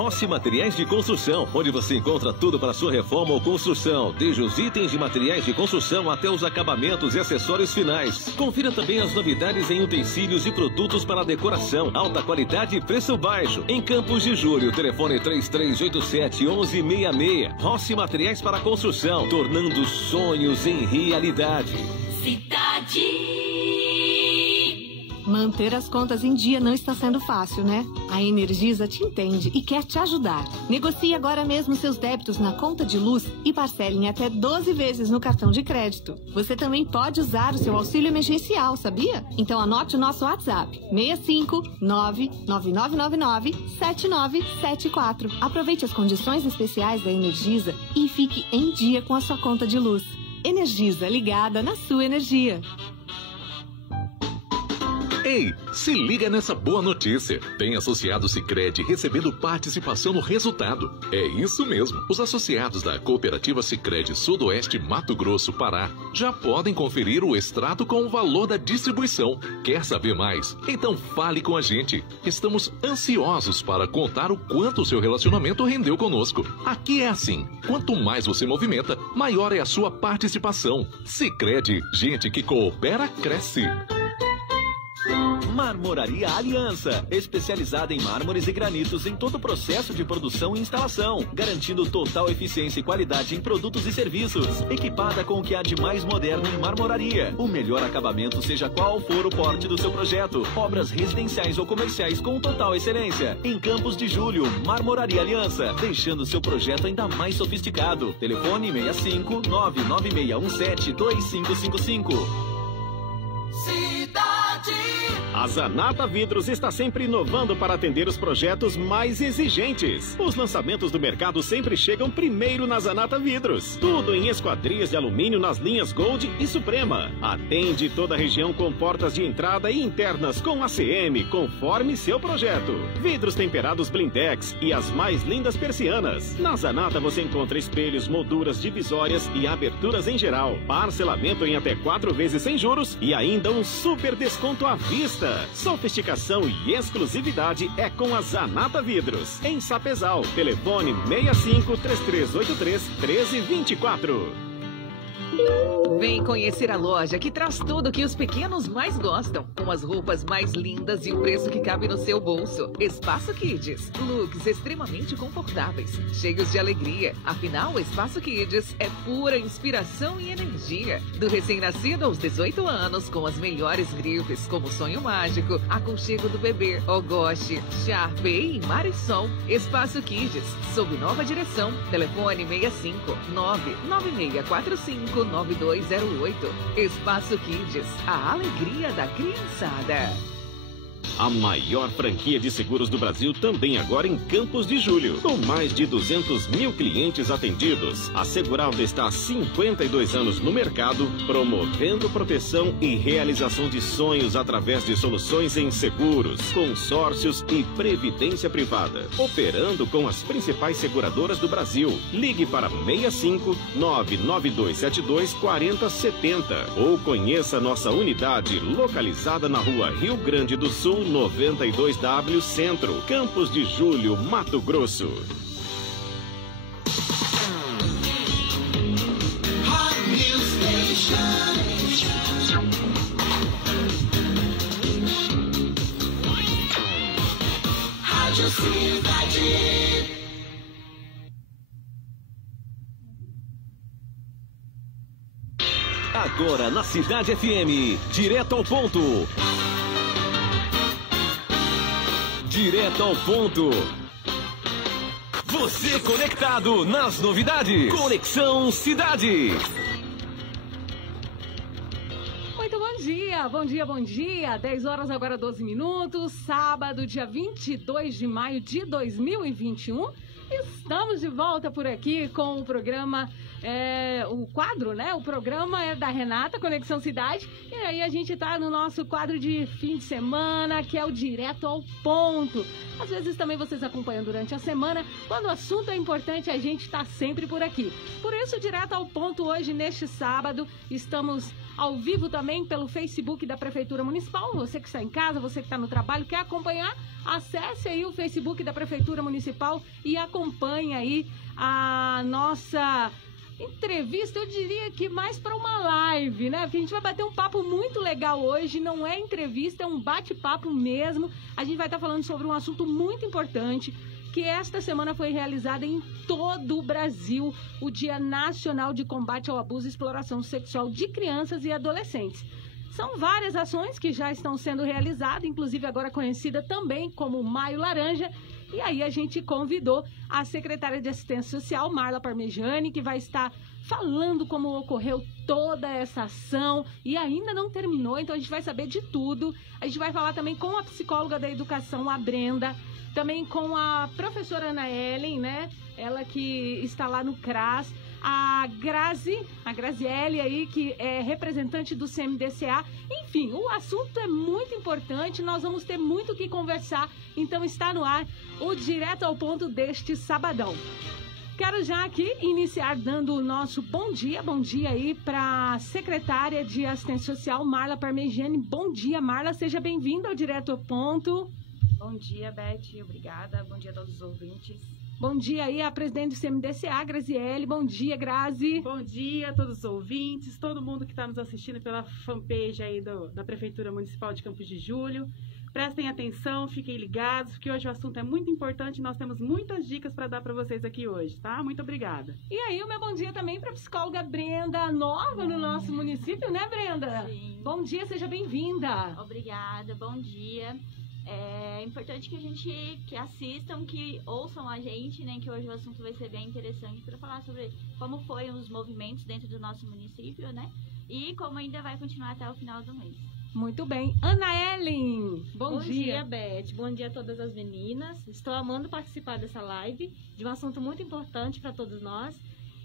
Rossi Materiais de Construção, onde você encontra tudo para sua reforma ou construção, desde os itens de materiais de construção até os acabamentos e acessórios finais. Confira também as novidades em utensílios e produtos para decoração, alta qualidade e preço baixo. Em Campos de Julho, telefone 3387-1166. Rossi Materiais para Construção, tornando sonhos em realidade. Cidade. Manter as contas em dia não está sendo fácil, né? A Energisa te entende e quer te ajudar. Negocie agora mesmo seus débitos na conta de luz e parcele em até 12 vezes no cartão de crédito. Você também pode usar o seu auxílio emergencial, sabia? Então anote o nosso WhatsApp, 659-9999-7974. Aproveite as condições especiais da Energisa e fique em dia com a sua conta de luz. Energisa, ligada na sua energia. Ei, se liga nessa boa notícia. Tem associado Sicredi recebendo participação no resultado. É isso mesmo. Os associados da Cooperativa Sicredi Sudoeste Mato Grosso, Pará, já podem conferir o extrato com o valor da distribuição. Quer saber mais? Então fale com a gente. Estamos ansiosos para contar o quanto o seu relacionamento rendeu conosco. Aqui é assim. Quanto mais você movimenta, maior é a sua participação. Sicredi, gente que coopera, cresce. Marmoraria Aliança, especializada em mármores e granitos em todo o processo de produção e instalação, garantindo total eficiência e qualidade em produtos e serviços. Equipada com o que há de mais moderno em marmoraria. O melhor acabamento, seja qual for o porte do seu projeto. Obras residenciais ou comerciais com total excelência. Em Campos de Julho, Marmoraria Aliança, deixando seu projeto ainda mais sofisticado. Telefone 65 99617 2555. A Zanata Vidros está sempre inovando para atender os projetos mais exigentes. Os lançamentos do mercado sempre chegam primeiro na Zanata Vidros. Tudo em esquadrias de alumínio nas linhas Gold e Suprema. Atende toda a região com portas de entrada e internas com ACM, conforme seu projeto. Vidros temperados Blindex e as mais lindas persianas. Na Zanata você encontra espelhos, molduras, divisórias e aberturas em geral. Parcelamento em até 4 vezes sem juros e ainda um super desconto à vista. Sofisticação e exclusividade é com a Zanata Vidros. Em Sapezal, telefone 65 3383 1324. Vem conhecer a loja que traz tudo que os pequenos mais gostam, com as roupas mais lindas e o preço que cabe no seu bolso. Espaço Kids, looks extremamente confortáveis, cheios de alegria. Afinal, o Espaço Kids é pura inspiração e energia. Do recém-nascido aos 18 anos, com as melhores grifes, como Sonho Mágico, Aconchego do Bebê, Ogoshi, Sharpay e Marisol. Espaço Kids, sob nova direção. Telefone 65 99645 9208. Espaço Kids, a alegria da criançada. A maior franquia de seguros do Brasil também agora em Campos de Julho. Com mais de 200 mil clientes atendidos, a Seguralda está há 52 anos no mercado, promovendo proteção e realização de sonhos através de soluções em seguros, consórcios e previdência privada. Operando com as principais seguradoras do Brasil. Ligue para 65 99272 4070 ou conheça nossa unidade localizada na Rua Rio Grande do Sul, 92W Centro, Campos de Julho, Mato Grosso. Rádio Cidade. Agora na Cidade FM, direto ao ponto. Direto ao ponto. Você conectado nas novidades. Conexão Cidade. Muito bom dia, bom dia, bom dia. 10 horas agora 12 minutos, sábado, dia 22 de maio de 2021. Estamos de volta por aqui com o programa o quadro, né? O programa é da Renata, Conexão Cidade. E aí a gente tá no nosso quadro de fim de semana, que é o Direto ao Ponto. Às vezes também vocês acompanham durante a semana. Quando o assunto é importante, a gente tá sempre por aqui. Por isso, Direto ao Ponto hoje, neste sábado, estamos ao vivo também pelo Facebook da Prefeitura Municipal. Você que está em casa, você que está no trabalho, quer acompanhar, acesse aí o Facebook da Prefeitura Municipal e acompanhe aí a nossa entrevista, eu diria que mais para uma live, né? Porque a gente vai bater um papo muito legal hoje, não é entrevista, é um bate-papo mesmo. A gente vai estar falando sobre um assunto muito importante, que esta semana foi realizada em todo o Brasil, o Dia Nacional de Combate ao Abuso e Exploração Sexual de Crianças e Adolescentes. São várias ações que já estão sendo realizadas, inclusive agora conhecida também como Maio Laranja. E aí a gente convidou a secretária de Assistência Social, Marla Parmegiani, que vai estar falando como ocorreu toda essa ação e ainda não terminou, então a gente vai saber de tudo. A gente vai falar também com a psicóloga da educação, a Brenda, também com a professora Ana Ellen, né? Ela que está lá no CRAS, a Graziele aí, que é representante do CMDCA. Enfim, o assunto é muito importante, nós vamos ter muito o que conversar, então está no ar o Direto ao Ponto deste sabadão. Quero já aqui iniciar dando o nosso bom dia aí para a secretária de Assistência Social, Marla Parmegiani. Bom dia, Marla, seja bem-vinda ao Direto ao Ponto. Bom dia, Beth, obrigada. Bom dia a todos os ouvintes. Bom dia aí a presidente do CMDCA, Graziele. Bom dia, Grazi. Bom dia a todos os ouvintes, todo mundo que está nos assistindo pela fanpage aí da Prefeitura Municipal de Campos de Julho. Prestem atenção, fiquem ligados, porque hoje o assunto é muito importante e nós temos muitas dicas para dar para vocês aqui hoje, tá? Muito obrigada. E aí, o meu bom dia também para a psicóloga Brenda, nova no nosso município, né, Brenda? Sim. Bom dia, seja bem-vinda. Obrigada, bom dia. É importante que assistam, que ouçam a gente, né? Que hoje o assunto vai ser bem interessante para falar sobre como foram os movimentos dentro do nosso município, né? E como ainda vai continuar até o final do mês. Muito bem. Ana Ellen, bom dia. Bom dia, Beth. Bom dia a todas as meninas. Estou amando participar dessa live, de um assunto muito importante para todos nós.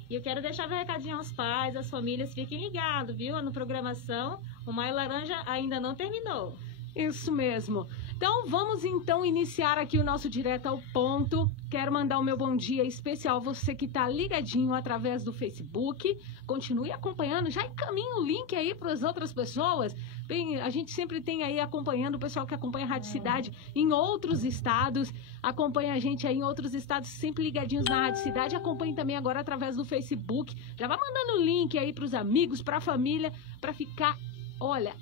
E eu quero deixar um recadinho aos pais, às famílias, fiquem ligados, viu? Na programação, o Maio Laranja ainda não terminou. Isso mesmo. Então, vamos então iniciar aqui o nosso Direto ao Ponto. Quero mandar o meu bom dia especial a você que está ligadinho através do Facebook. Continue acompanhando, já encaminha o link aí para as outras pessoas. Bem, a gente sempre tem aí acompanhando o pessoal que acompanha a Rádio Cidade em outros estados. Acompanha a gente aí em outros estados, sempre ligadinhos na Rádio Cidade. Acompanhe também agora através do Facebook. Já vai mandando o link aí para os amigos, para a família, para ficar, olha,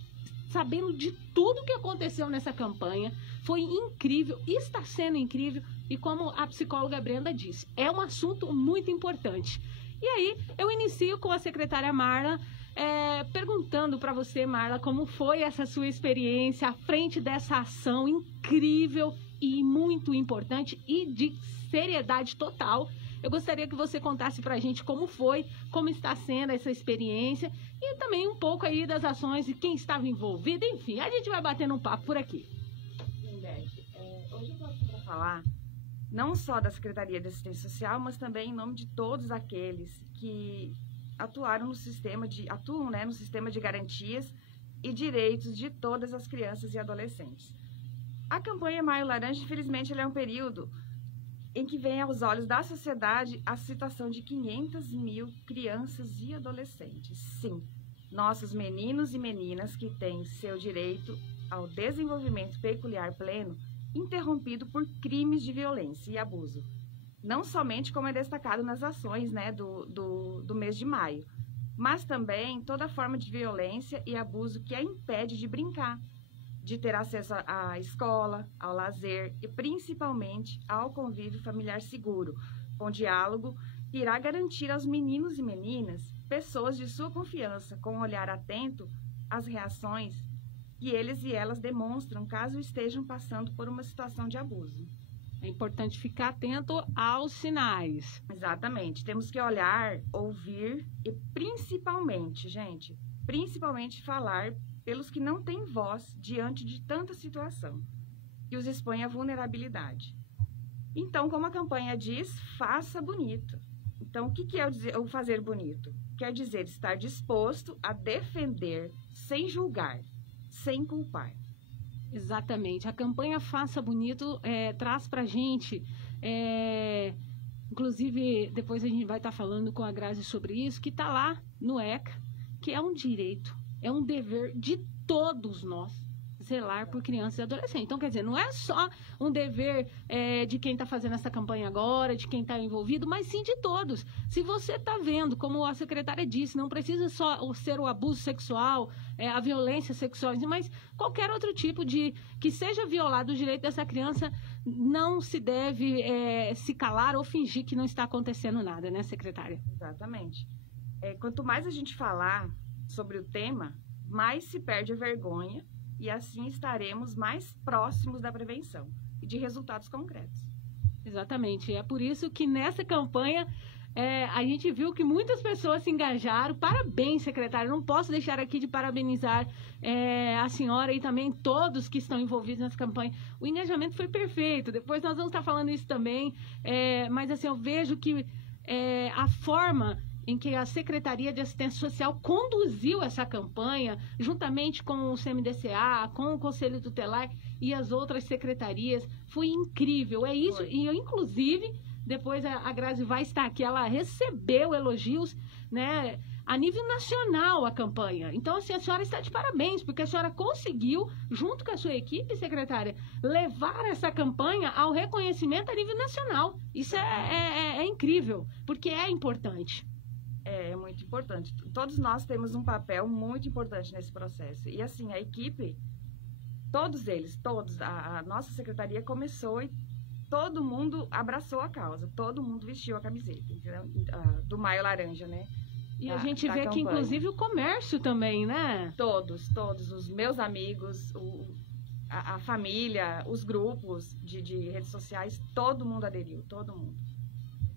sabendo de tudo que aconteceu nessa campanha. Foi incrível, está sendo incrível, e como a psicóloga Brenda disse, é um assunto muito importante. E aí, eu inicio com a secretária Marla, perguntando para você, Marla, como foi essa sua experiência à frente dessa ação incrível e muito importante e de seriedade total. Eu gostaria que você contasse pra gente como foi, como está sendo essa experiência e também um pouco aí das ações e quem estava envolvido, enfim, a gente vai batendo um papo por aqui. Sim, Beth. Hoje eu estou aqui para falar não só da Secretaria de Assistência Social, mas também em nome de todos aqueles que atuam no sistema de garantias e direitos de todas as crianças e adolescentes. A campanha Maio Laranja, infelizmente, ela é um período em que vem aos olhos da sociedade a situação de 500 mil crianças e adolescentes. Sim, nossos meninos e meninas que têm seu direito ao desenvolvimento peculiar pleno interrompido por crimes de violência e abuso. Não somente como é destacado nas ações, né, do mês de maio, mas também toda forma de violência e abuso que a impede de brincar, de ter acesso à escola, ao lazer e principalmente ao convívio familiar seguro, com diálogo que irá garantir aos meninos e meninas pessoas de sua confiança, com um olhar atento às reações que eles e elas demonstram caso estejam passando por uma situação de abuso. É importante ficar atento aos sinais. Exatamente. Temos que olhar, ouvir e principalmente, gente, falar pelos que não têm voz diante de tanta situação, que os expõe à vulnerabilidade. Então, como a campanha diz, faça bonito. Então, o que é o fazer bonito? Quer dizer, estar disposto a defender, sem julgar, sem culpar. Exatamente. A campanha Faça Bonito traz pra gente, inclusive, depois a gente vai estar falando com a Grazi sobre isso, que está lá no ECA, que é um direito, é um dever de todos nós zelar por crianças e adolescentes. Então, quer dizer, não é só um dever de quem está fazendo essa campanha agora, de quem está envolvido, mas sim de todos. Se você está vendo, como a secretária disse, não precisa só ser o abuso sexual, a violência sexual, mas qualquer outro tipo de que seja violado o direito dessa criança, não se deve se calar ou fingir que não está acontecendo nada, né, secretária? Exatamente. Quanto mais a gente falar sobre o tema, mais se perde a vergonha e assim estaremos mais próximos da prevenção e de resultados concretos. Exatamente. É por isso que nessa campanha a gente viu que muitas pessoas se engajaram. Parabéns, secretária. Não posso deixar aqui de parabenizar a senhora e também todos que estão envolvidos nessa campanha. O engajamento foi perfeito. Depois nós vamos estar falando isso também. Mas assim, eu vejo que a forma em que a Secretaria de Assistência Social conduziu essa campanha, juntamente com o CMDCA, com o Conselho Tutelar e as outras secretarias, foi incrível. É isso. E eu, inclusive, depois a Grazi vai estar aqui, ela recebeu elogios, né, a nível nacional a campanha. Então, assim, a senhora está de parabéns, porque a senhora conseguiu, junto com a sua equipe, secretária, levar essa campanha ao reconhecimento a nível nacional. Isso é incrível, porque é importante. É muito importante. Todos nós temos um papel muito importante nesse processo. E assim, a equipe, todos eles, a nossa secretaria começou e todo mundo abraçou a causa, todo mundo vestiu a camiseta, entendeu? Do Maio Laranja, né? E a gente vê que, inclusive, o comércio também, né? Todos, os meus amigos, a família, os grupos de redes sociais, todo mundo aderiu, todo mundo.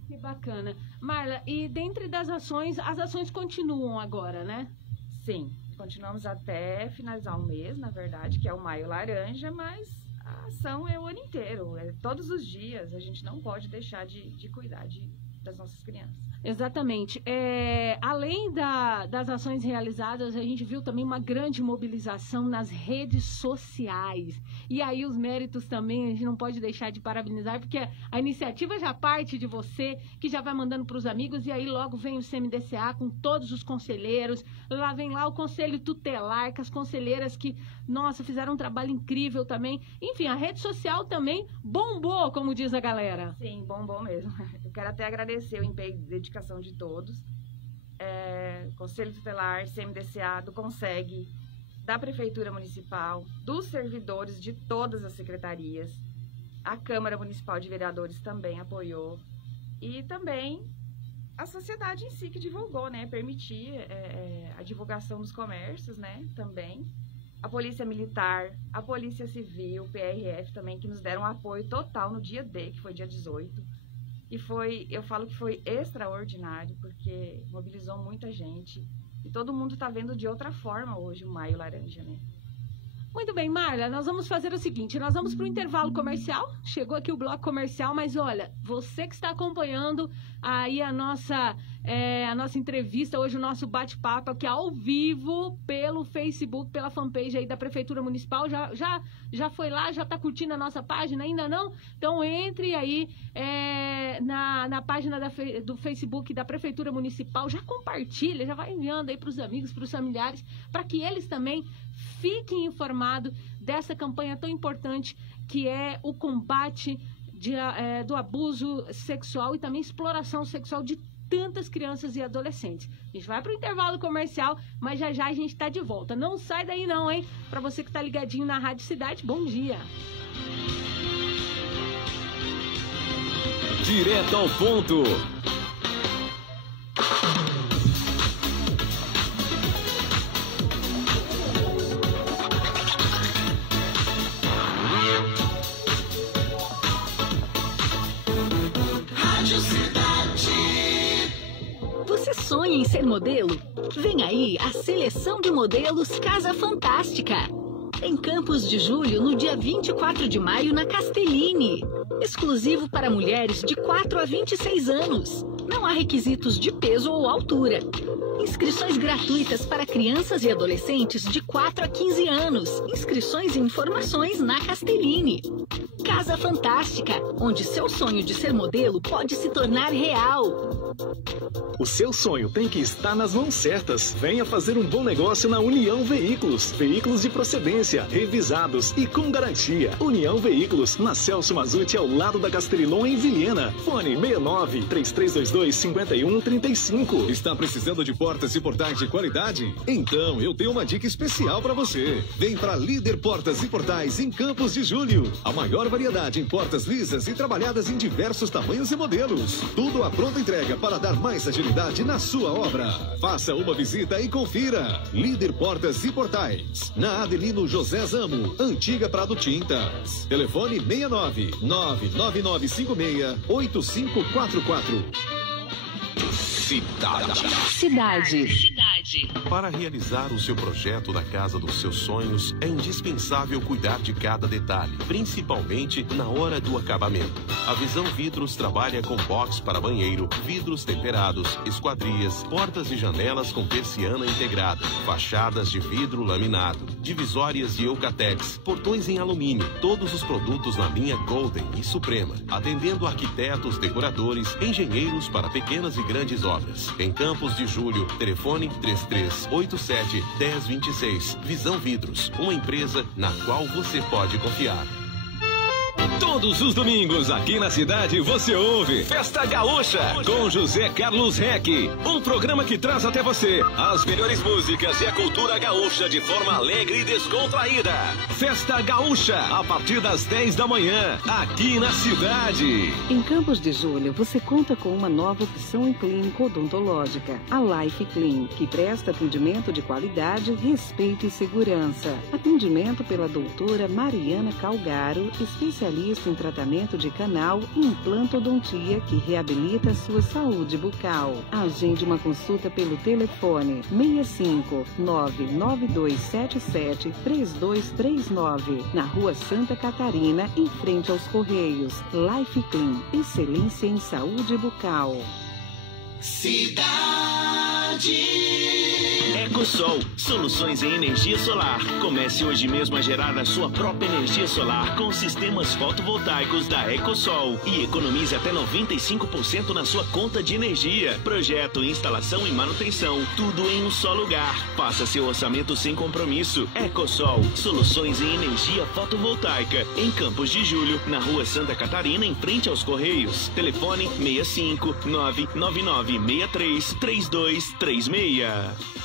Que bacana. Marla, e dentre das ações, as ações continuam agora, né? Sim, continuamos até finalizar o mês, na verdade, que é o Maio Laranja, mas a ação é o ano inteiro, todos os dias. A gente não pode deixar de cuidar das nossas crianças. Exatamente. Além das ações realizadas, a gente viu também uma grande mobilização nas redes sociais. E aí os méritos também, a gente não pode deixar de parabenizar, porque a iniciativa já parte de você, que já vai mandando para os amigos, e aí logo vem o CMDCA com todos os conselheiros, lá vem lá o Conselho Tutelar, com as conselheiras que, nossa, fizeram um trabalho incrível também. Enfim, a rede social também bombou, como diz a galera. Sim, bombou mesmo. Eu quero até agradecer o empenho e dedicação de todos. Conselho Tutelar, CMDCA, do CONSEG, da Prefeitura Municipal, dos servidores de todas as secretarias. A Câmara Municipal de Vereadores também apoiou. E também a sociedade em si que divulgou, né? Permitir a divulgação dos comércios, né? Também. A Polícia Militar, a Polícia Civil, o PRF também, que nos deram apoio total no dia D, que foi dia 18. E eu falo que foi extraordinário, porque mobilizou muita gente. E todo mundo está vendo de outra forma hoje o Maio Laranja, né? Muito bem, Marla, nós vamos fazer o seguinte, nós vamos para o intervalo comercial, chegou aqui o bloco comercial, mas olha, você que está acompanhando aí a nossa entrevista, hoje o nosso bate-papo aqui ao vivo pelo Facebook, pela fanpage aí da Prefeitura Municipal, já foi lá, já está curtindo a nossa página, ainda não? Então entre aí na página do Facebook da Prefeitura Municipal, já compartilha, já vai enviando aí para os amigos, para os familiares, para que eles também fiquem informados dessa campanha tão importante que é o combate do abuso sexual e também exploração sexual de tantas crianças e adolescentes. A gente vai para o intervalo comercial, mas já a gente está de volta. Não sai daí não, hein? Para você que está ligadinho na Rádio Cidade, bom dia. Direto ao ponto. Você sonha em ser modelo? Vem aí a seleção de modelos Casa Fantástica. Em Campos de Julho, no dia 24 de maio, na Castellini. Exclusivo para mulheres de 4 a 26 anos. Não há requisitos de peso ou altura. Inscrições gratuitas para crianças e adolescentes de 4 a 15 anos. Inscrições e informações na Castellini. Casa Fantástica, onde seu sonho de ser modelo pode se tornar real. O seu sonho tem que estar nas mãos certas. Venha fazer um bom negócio na União Veículos. Veículos de procedência, revisados e com garantia. União Veículos, na Celso Mazuti, ao lado da Castellon, em Vilhena. Fone 69-3322-5135. Está precisando de portas e portais de qualidade? Então, eu tenho uma dica especial para você. Vem para Líder Portas e Portais em Campos de Julho. A maior variedade em portas lisas e trabalhadas em diversos tamanhos e modelos. Tudo à pronta entrega para dar mais agilidade na sua obra. Faça uma visita e confira. Líder Portas e Portais, na Adelino José Zamo, Antiga Prado Tintas. Telefone 69-99956-8544. Cidade. Para realizar o seu projeto da casa dos seus sonhos, é indispensável cuidar de cada detalhe, principalmente na hora do acabamento. A Visão Vidros trabalha com box para banheiro, vidros temperados, esquadrias, portas e janelas com persiana integrada, fachadas de vidro laminado, divisórias de Eucatex, portões em alumínio, todos os produtos na linha Golden e Suprema, atendendo arquitetos, decoradores, engenheiros para pequenas e grandes obras. Em Campos de Julho, telefone 3387-1026. Visão Vidros, uma empresa na qual você pode confiar. Todos os domingos aqui na cidade você ouve Festa Gaúcha com José Carlos Reck. Um programa que traz até você as melhores músicas e a cultura gaúcha de forma alegre e descontraída. Festa Gaúcha, a partir das 10 da manhã, aqui na cidade. Em Campos de Julho, você conta com uma nova opção em clínica odontológica, a Life Clean, que presta atendimento de qualidade, respeito e segurança. Atendimento pela doutora Mariana Calgaro, especialista em tratamento de canal e implantodontia que reabilita sua saúde bucal. Agende uma consulta pelo telefone 65-99277-3239, na Rua Santa Catarina, em frente aos Correios. Life Clean, excelência em saúde bucal. Cidade. EcoSol, soluções em energia solar. Comece hoje mesmo a gerar a sua própria energia solar com sistemas fotovoltaicos da EcoSol e economize até 95% na sua conta de energia. Projeto, instalação e manutenção, tudo em um só lugar. Faça seu orçamento sem compromisso. EcoSol, soluções em energia fotovoltaica, em Campos de Julho, na Rua Santa Catarina, em frente aos Correios. Telefone 65-99963-3236.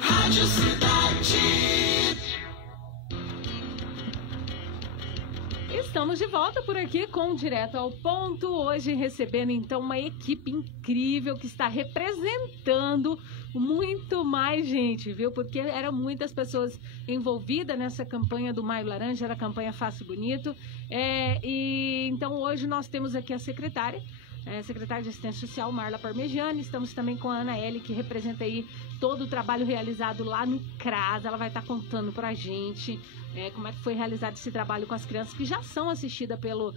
Rádio Cidade. Estamos de volta por aqui com Direto ao Ponto. Hoje recebendo então uma equipe incrível que está representando muito mais gente, viu? Porque eram muitas pessoas envolvidas nessa campanha do Maio Laranja, era a campanha Fácil e Bonito. E então hoje nós temos aqui a secretária de Assistência Social, Marla Parmegiani. Estamos também com a Ana Eli, que representa aí todo o trabalho realizado lá no CRAS. Ela vai estar contando pra gente como é que foi realizado esse trabalho com as crianças que já são assistidas pelo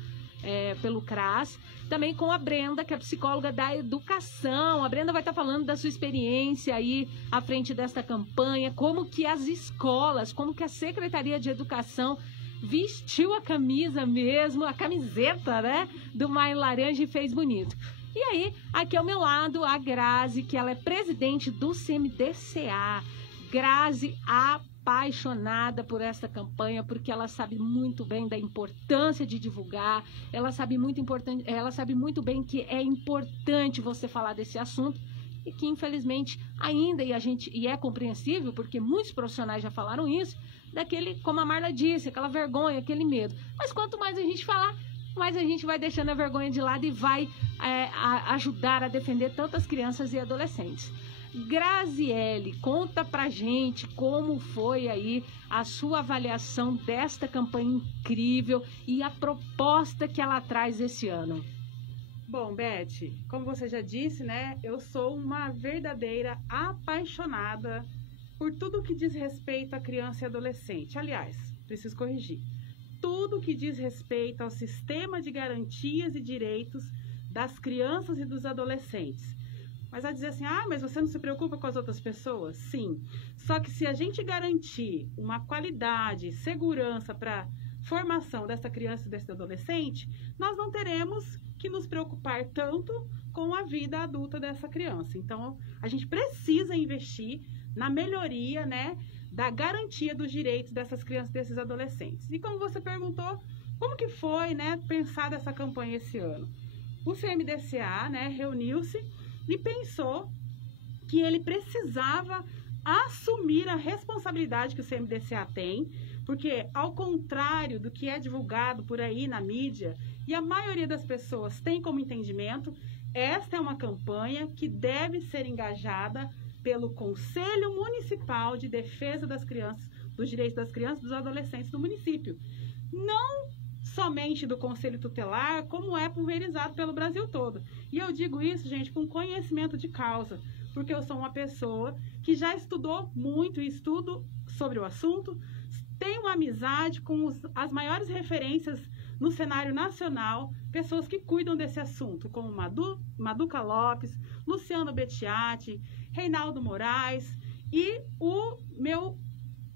CRAS. Também com a Brenda, que é psicóloga da educação. A Brenda vai estar falando da sua experiência aí à frente desta campanha, como que as escolas, como que a Secretaria de Educação vestiu a camisa mesmo, a camiseta, né, do Maio Laranja e fez bonito. E aí, aqui ao meu lado, a Grazi, que ela é presidente do CMDCA. Grazi, apaixonada por esta campanha, porque ela sabe muito bem da importância de divulgar, ela sabe muito bem que é importante você falar desse assunto e que infelizmente ainda, e é compreensível, porque muitos profissionais já falaram isso, daquele, como a Marla disse, aquela vergonha, aquele medo. Mas quanto mais a gente falar, mais a gente vai deixando a vergonha de lado e vai ajudar a defender tantas crianças e adolescentes. Graziele, conta pra gente como foi aí a sua avaliação desta campanha incrível e a proposta que ela traz esse ano. Bom, Beth, como você já disse, né, eu sou uma verdadeira apaixonada por tudo que diz respeito à criança e adolescente. Aliás, preciso corrigir. Tudo que diz respeito ao sistema de garantias e direitos das crianças e dos adolescentes. Mas a dizer assim, mas você não se preocupa com as outras pessoas? Sim. Só que se a gente garantir uma qualidade, segurança para formação dessa criança e desse adolescente, nós não teremos que nos preocupar tanto com a vida adulta dessa criança. Então, a gente precisa investir na melhoria, né, da garantia dos direitos dessas crianças e desses adolescentes. E como você perguntou, como que foi, né, pensada essa campanha esse ano? O CMDCA, né, reuniu-se e pensou que ele precisava assumir a responsabilidade que o CMDCA tem, porque, ao contrário do que é divulgado por aí na mídia, e a maioria das pessoas tem como entendimento, esta é uma campanha que deve ser engajada pelo Conselho Municipal de Defesa das Crianças, dos Direitos das Crianças e dos Adolescentes do município. Não somente do Conselho Tutelar, como é pulverizado pelo Brasil todo. E eu digo isso, gente, com conhecimento de causa, porque eu sou uma pessoa que já estudou muito e estudo sobre o assunto, tenho uma amizade com as maiores referências no cenário nacional, pessoas que cuidam desse assunto, como Maduca Lopes, Luciano Bettiati, Reinaldo Moraes e o meu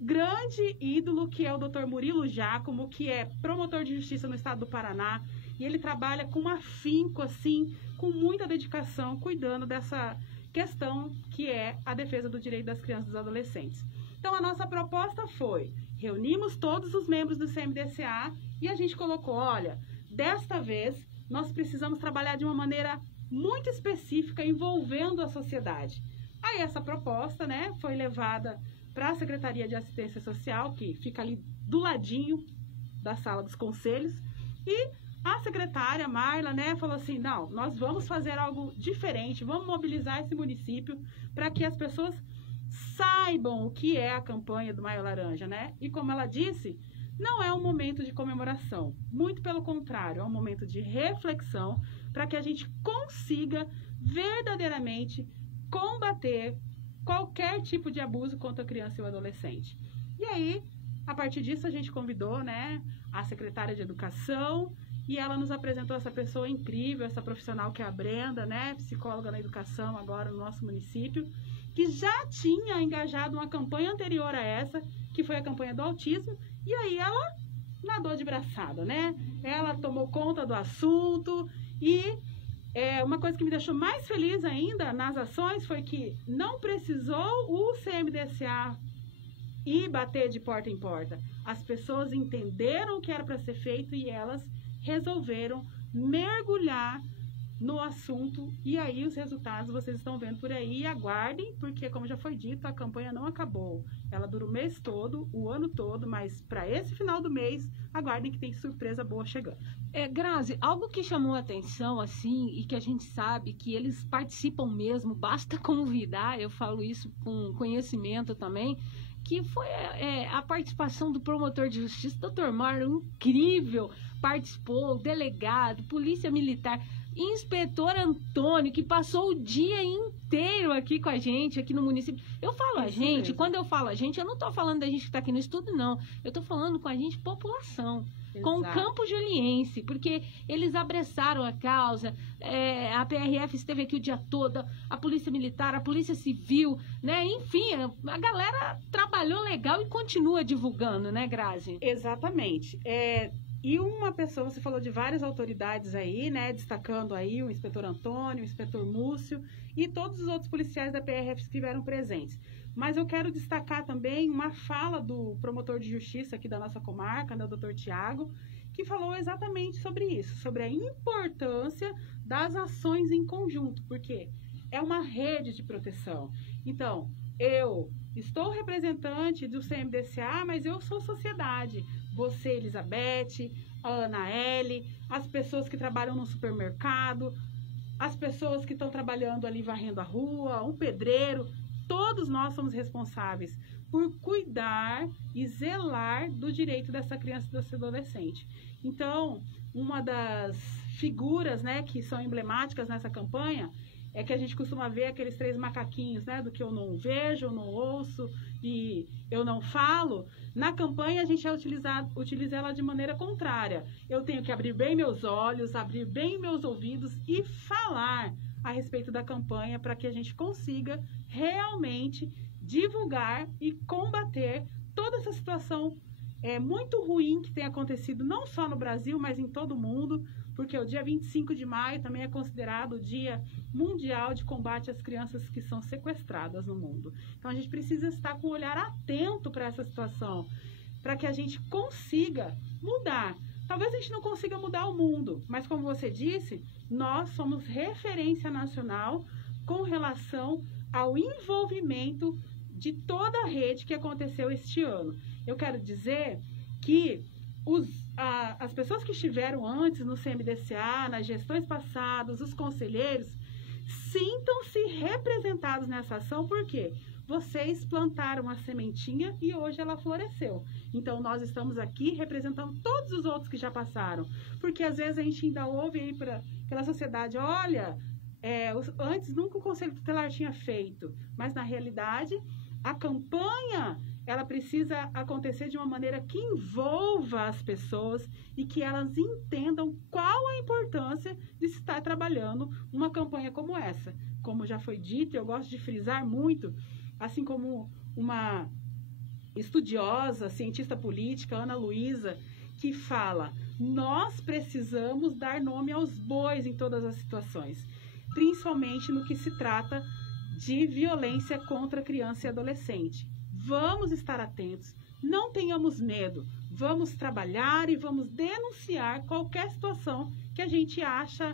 grande ídolo, que é o Dr. Murilo Giacomo, que é promotor de justiça no estado do Paraná, e ele trabalha com afinco, assim, com muita dedicação, cuidando dessa questão que é a defesa do direito das crianças e dos adolescentes. Então, a nossa proposta foi, reunimos todos os membros do CMDCA e a gente colocou, olha, desta vez nós precisamos trabalhar de uma maneira muito específica, envolvendo a sociedade. Aí essa proposta, né, foi levada para a Secretaria de Assistência Social, que fica ali do ladinho da sala dos conselhos, e a secretária Marla, né, falou assim, não, nós vamos fazer algo diferente, vamos mobilizar esse município para que as pessoas saibam o que é a campanha do Maio Laranja, né? E como ela disse, não é um momento de comemoração, muito pelo contrário, é um momento de reflexão para que a gente consiga verdadeiramente combater qualquer tipo de abuso contra a criança e o adolescente. E aí, a partir disso, a gente convidou, né, a secretária de Educação, e ela nos apresentou essa pessoa incrível, essa profissional que é a Brenda, né, psicóloga na educação agora no nosso município, que já tinha engajado uma campanha anterior a essa, que foi a campanha do autismo, e aí ela nadou de braçada, né? Ela tomou conta do assunto e uma coisa que me deixou mais feliz ainda nas ações foi que não precisou o CMDCA ir bater de porta em porta. As pessoas entenderam o que era para ser feito e elas resolveram mergulhar no assunto, e aí os resultados vocês estão vendo por aí, e aguardem, porque como já foi dito, a campanha não acabou, ela dura o mês todo, o ano todo, mas para esse final do mês, aguardem que tem surpresa boa chegando. Grazi, algo que chamou a atenção, assim, e que a gente sabe que eles participam mesmo, basta convidar, eu falo isso com conhecimento também, que foi a participação do promotor de justiça, Dr. Marlon, incrível, participou, o delegado, polícia militar, inspetor Antônio, que passou o dia inteiro aqui com a gente, aqui no município. Eu falo a gente, mesmo. Quando eu falo a gente, eu não estou falando da gente que está aqui no estúdio, não. Eu estou falando com a gente, população. Exato. Com o Campo Juliense, porque eles abraçaram a causa, a PRF esteve aqui o dia todo, a Polícia Militar, a Polícia Civil, né? Enfim, a galera trabalhou legal e continua divulgando, né, Grazi? Exatamente. E uma pessoa, você falou de várias autoridades aí, né, destacando aí o inspetor Antônio, o inspetor Múcio e todos os outros policiais da PRF que estiveram presentes. Mas eu quero destacar também uma fala do promotor de justiça aqui da nossa comarca, né, o Dr. Tiago, que falou exatamente sobre isso, sobre a importância das ações em conjunto, porque é uma rede de proteção. Então, eu estou representante do CMDCA, mas eu sou sociedade. Você, Elizabeth, a Ana L, as pessoas que trabalham no supermercado, as pessoas que estão trabalhando ali varrendo a rua, um pedreiro, todos nós somos responsáveis por cuidar e zelar do direito dessa criança e desse adolescente. Então, uma das figuras, né, que são emblemáticas nessa campanha, é que a gente costuma ver aqueles 3 macaquinhos, né, do que eu não vejo, eu não ouço e eu não falo. Na campanha, a gente utiliza ela de maneira contrária. Eu tenho que abrir bem meus olhos, abrir bem meus ouvidos e falar a respeito da campanha para que a gente consiga realmente divulgar e combater toda essa situação muito ruim que tem acontecido não só no Brasil, mas em todo o mundo, porque o dia 25 de maio também é considerado o Dia Mundial de Combate às Crianças que são sequestradas no mundo. Então a gente precisa estar com o olhar atento para essa situação, para que a gente consiga mudar. Talvez a gente não consiga mudar o mundo, mas como você disse, nós somos referência nacional com relação ao envolvimento de toda a rede que aconteceu este ano. Eu quero dizer que as pessoas que estiveram antes no CMDCA, nas gestões passadas, os conselheiros, sintam-se representados nessa ação, porque vocês plantaram a sementinha e hoje ela floresceu. Então, nós estamos aqui representando todos os outros que já passaram, porque às vezes a gente ainda ouve aí pela sociedade, olha, antes nunca o Conselho Tutelar tinha feito, mas na realidade a campanha ela precisa acontecer de uma maneira que envolva as pessoas e que elas entendam qual a importância de se estar trabalhando uma campanha como essa. Como já foi dito, eu gosto de frisar muito, assim como uma estudiosa, cientista política, Ana Luísa, que fala, nós precisamos dar nome aos bois em todas as situações, principalmente no que se trata de violência contra criança e adolescente. Vamos estar atentos, não tenhamos medo, vamos trabalhar e vamos denunciar qualquer situação que a gente acha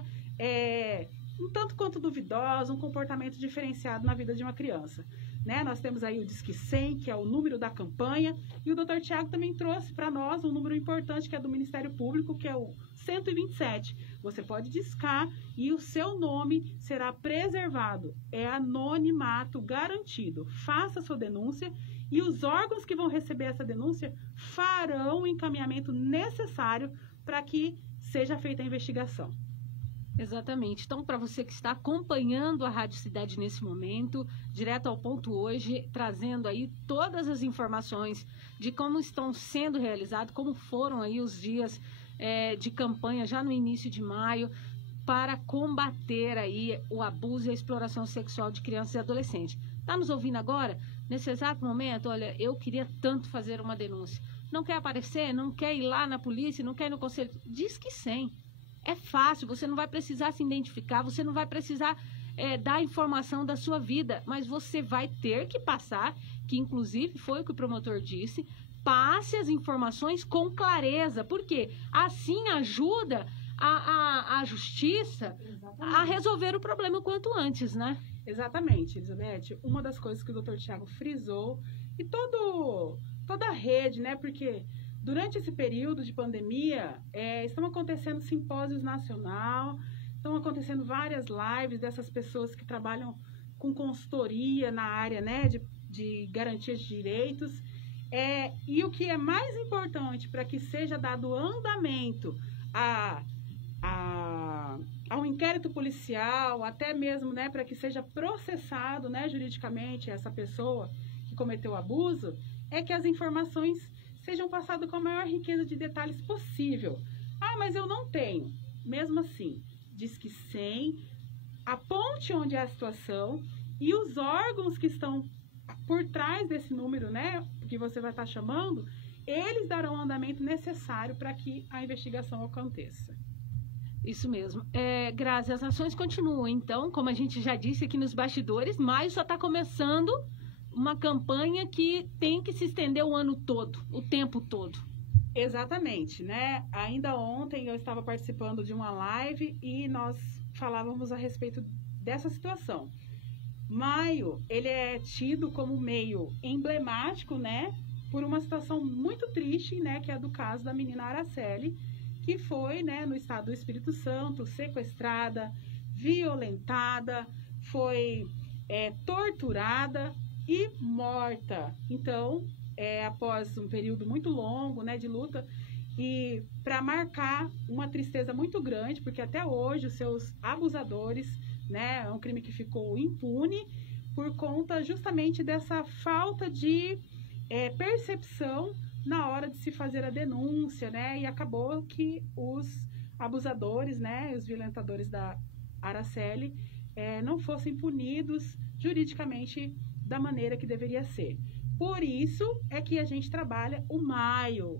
um tanto quanto duvidosa, um comportamento diferenciado na vida de uma criança. Né? Nós temos aí o Disque 100, que é o número da campanha, e o Dr. Tiago também trouxe para nós um número importante, que é do Ministério Público, que é o 127. Você pode discar e o seu nome será preservado. É anonimato garantido. Faça a sua denúncia e os órgãos que vão receber essa denúncia farão o encaminhamento necessário para que seja feita a investigação. Exatamente. Então, para você que está acompanhando a Rádio Cidade nesse momento, direto ao ponto hoje, trazendo aí todas as informações de como estão sendo realizados, como foram aí os dias de campanha já no início de maio, para combater aí o abuso e a exploração sexual de crianças e adolescentes. Está nos ouvindo agora? Nesse exato momento, olha, eu queria tanto fazer uma denúncia. Não quer aparecer? Não quer ir lá na polícia? Não quer ir no conselho? Diz que 100. É fácil, você não vai precisar se identificar, você não vai precisar dar informação da sua vida, mas você vai ter que passar, que inclusive foi o que o promotor disse, passe as informações com clareza, porque assim ajuda a justiça a resolver o problema o quanto antes, né? Exatamente, Elizabeth. Uma das coisas que o Dr. Tiago frisou, e toda a rede, né? Porque durante esse período de pandemia, estão acontecendo simpósios nacional, estão acontecendo várias lives dessas pessoas que trabalham com consultoria na área, né, de garantia de direitos. E o que é mais importante para que seja dado andamento ao inquérito policial, até mesmo, né, para que seja processado, né, juridicamente essa pessoa que cometeu o abuso, é que as informações sejam passadas com a maior riqueza de detalhes possível. Ah, mas eu não tenho. Mesmo assim, diz que 100, aponte onde é a situação e os órgãos que estão por trás desse número, né, que você vai estar chamando, eles darão o andamento necessário para que a investigação aconteça. Isso mesmo. Grazi, as ações continuam, então, como a gente já disse aqui nos bastidores, maio só está começando uma campanha que tem que se estender o ano todo, o tempo todo. Exatamente, né? Ainda ontem eu estava participando de uma live e nós falávamos a respeito dessa situação. Maio, ele é tido como meio emblemático, né? Por uma situação muito triste, né? Que é do caso da menina Araceli, que foi, né, no estado do Espírito Santo, sequestrada, violentada, foi torturada e morta. Então, após um período muito longo, né, de luta, e para marcar uma tristeza muito grande, porque até hoje os seus abusadores, né, é um crime que ficou impune por conta justamente dessa falta de percepção na hora de se fazer a denúncia, né, e acabou que os abusadores, né, os violentadores da Araceli não fossem punidos juridicamente da maneira que deveria ser. Por isso é que a gente trabalha o maio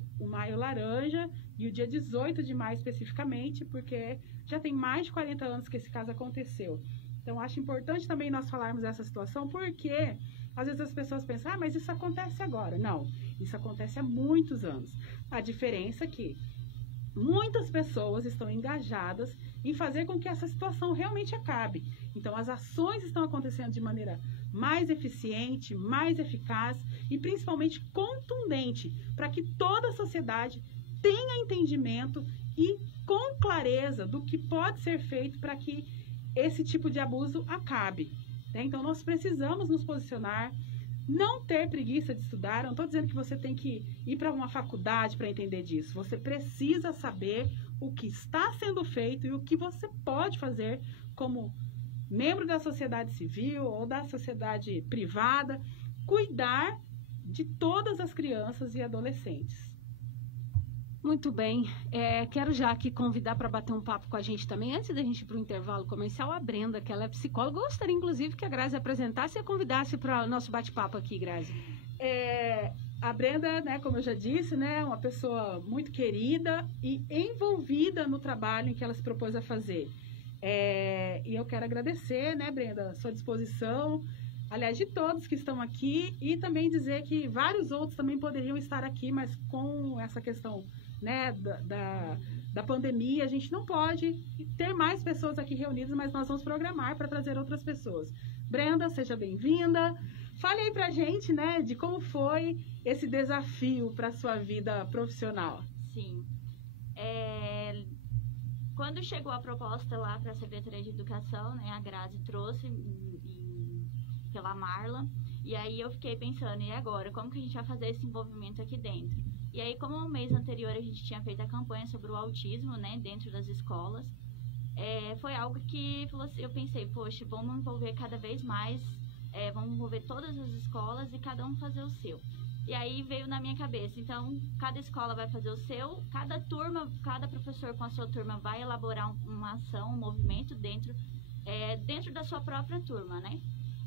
laranja, e o dia 18 de maio especificamente, porque já tem mais de 40 anos que esse caso aconteceu. Então, acho importante também nós falarmos dessa situação, porque às vezes as pessoas pensam, mas isso acontece agora. Não, isso acontece há muitos anos. A diferença é que muitas pessoas estão engajadas em fazer com que essa situação realmente acabe. Então, as ações estão acontecendo de maneira mais eficiente, mais eficaz e principalmente contundente, para que toda a sociedade tenha entendimento e com clareza do que pode ser feito para que esse tipo de abuso acabe. Né? Então, nós precisamos nos posicionar, não ter preguiça de estudar. Eu não estou dizendo que você tem que ir para uma faculdade para entender disso. Você precisa saber o que está sendo feito e o que você pode fazer como membro da sociedade civil ou da sociedade privada, cuidar de todas as crianças e adolescentes. Muito bem. Quero já aqui convidar para bater um papo com a gente também, antes da gente ir para o intervalo comercial, a Brenda, que ela é psicóloga. Gostaria, inclusive, que a Grazi apresentasse e a convidasse para o nosso bate-papo aqui, Grazi. A Brenda, né, como eu já disse, né, é uma pessoa muito querida e envolvida no trabalho em que ela se propôs a fazer. E eu quero agradecer, né, Brenda, a sua disposição, aliás, de todos que estão aqui, e também dizer que vários outros também poderiam estar aqui, mas com essa questão, né, da pandemia, a gente não pode ter mais pessoas aqui reunidas, mas nós vamos programar para trazer outras pessoas. Brenda, seja bem-vinda. Fale aí pra gente, né, de como foi esse desafio para a sua vida profissional. Sim. Quando chegou a proposta lá para a Secretaria de Educação, né, a Grazi trouxe pela Marla, e aí eu fiquei pensando, e agora? Como que a gente vai fazer esse envolvimento aqui dentro? E aí, como no mês anterior a gente tinha feito a campanha sobre o autismo, né, dentro das escolas, foi algo que eu pensei, poxa, vamos envolver cada vez mais, vamos envolver todas as escolas e cada um fazer o seu. E aí veio na minha cabeça, então, cada escola vai fazer o seu, cada turma, cada professor com a sua turma vai elaborar uma ação, um movimento dentro da sua própria turma, né?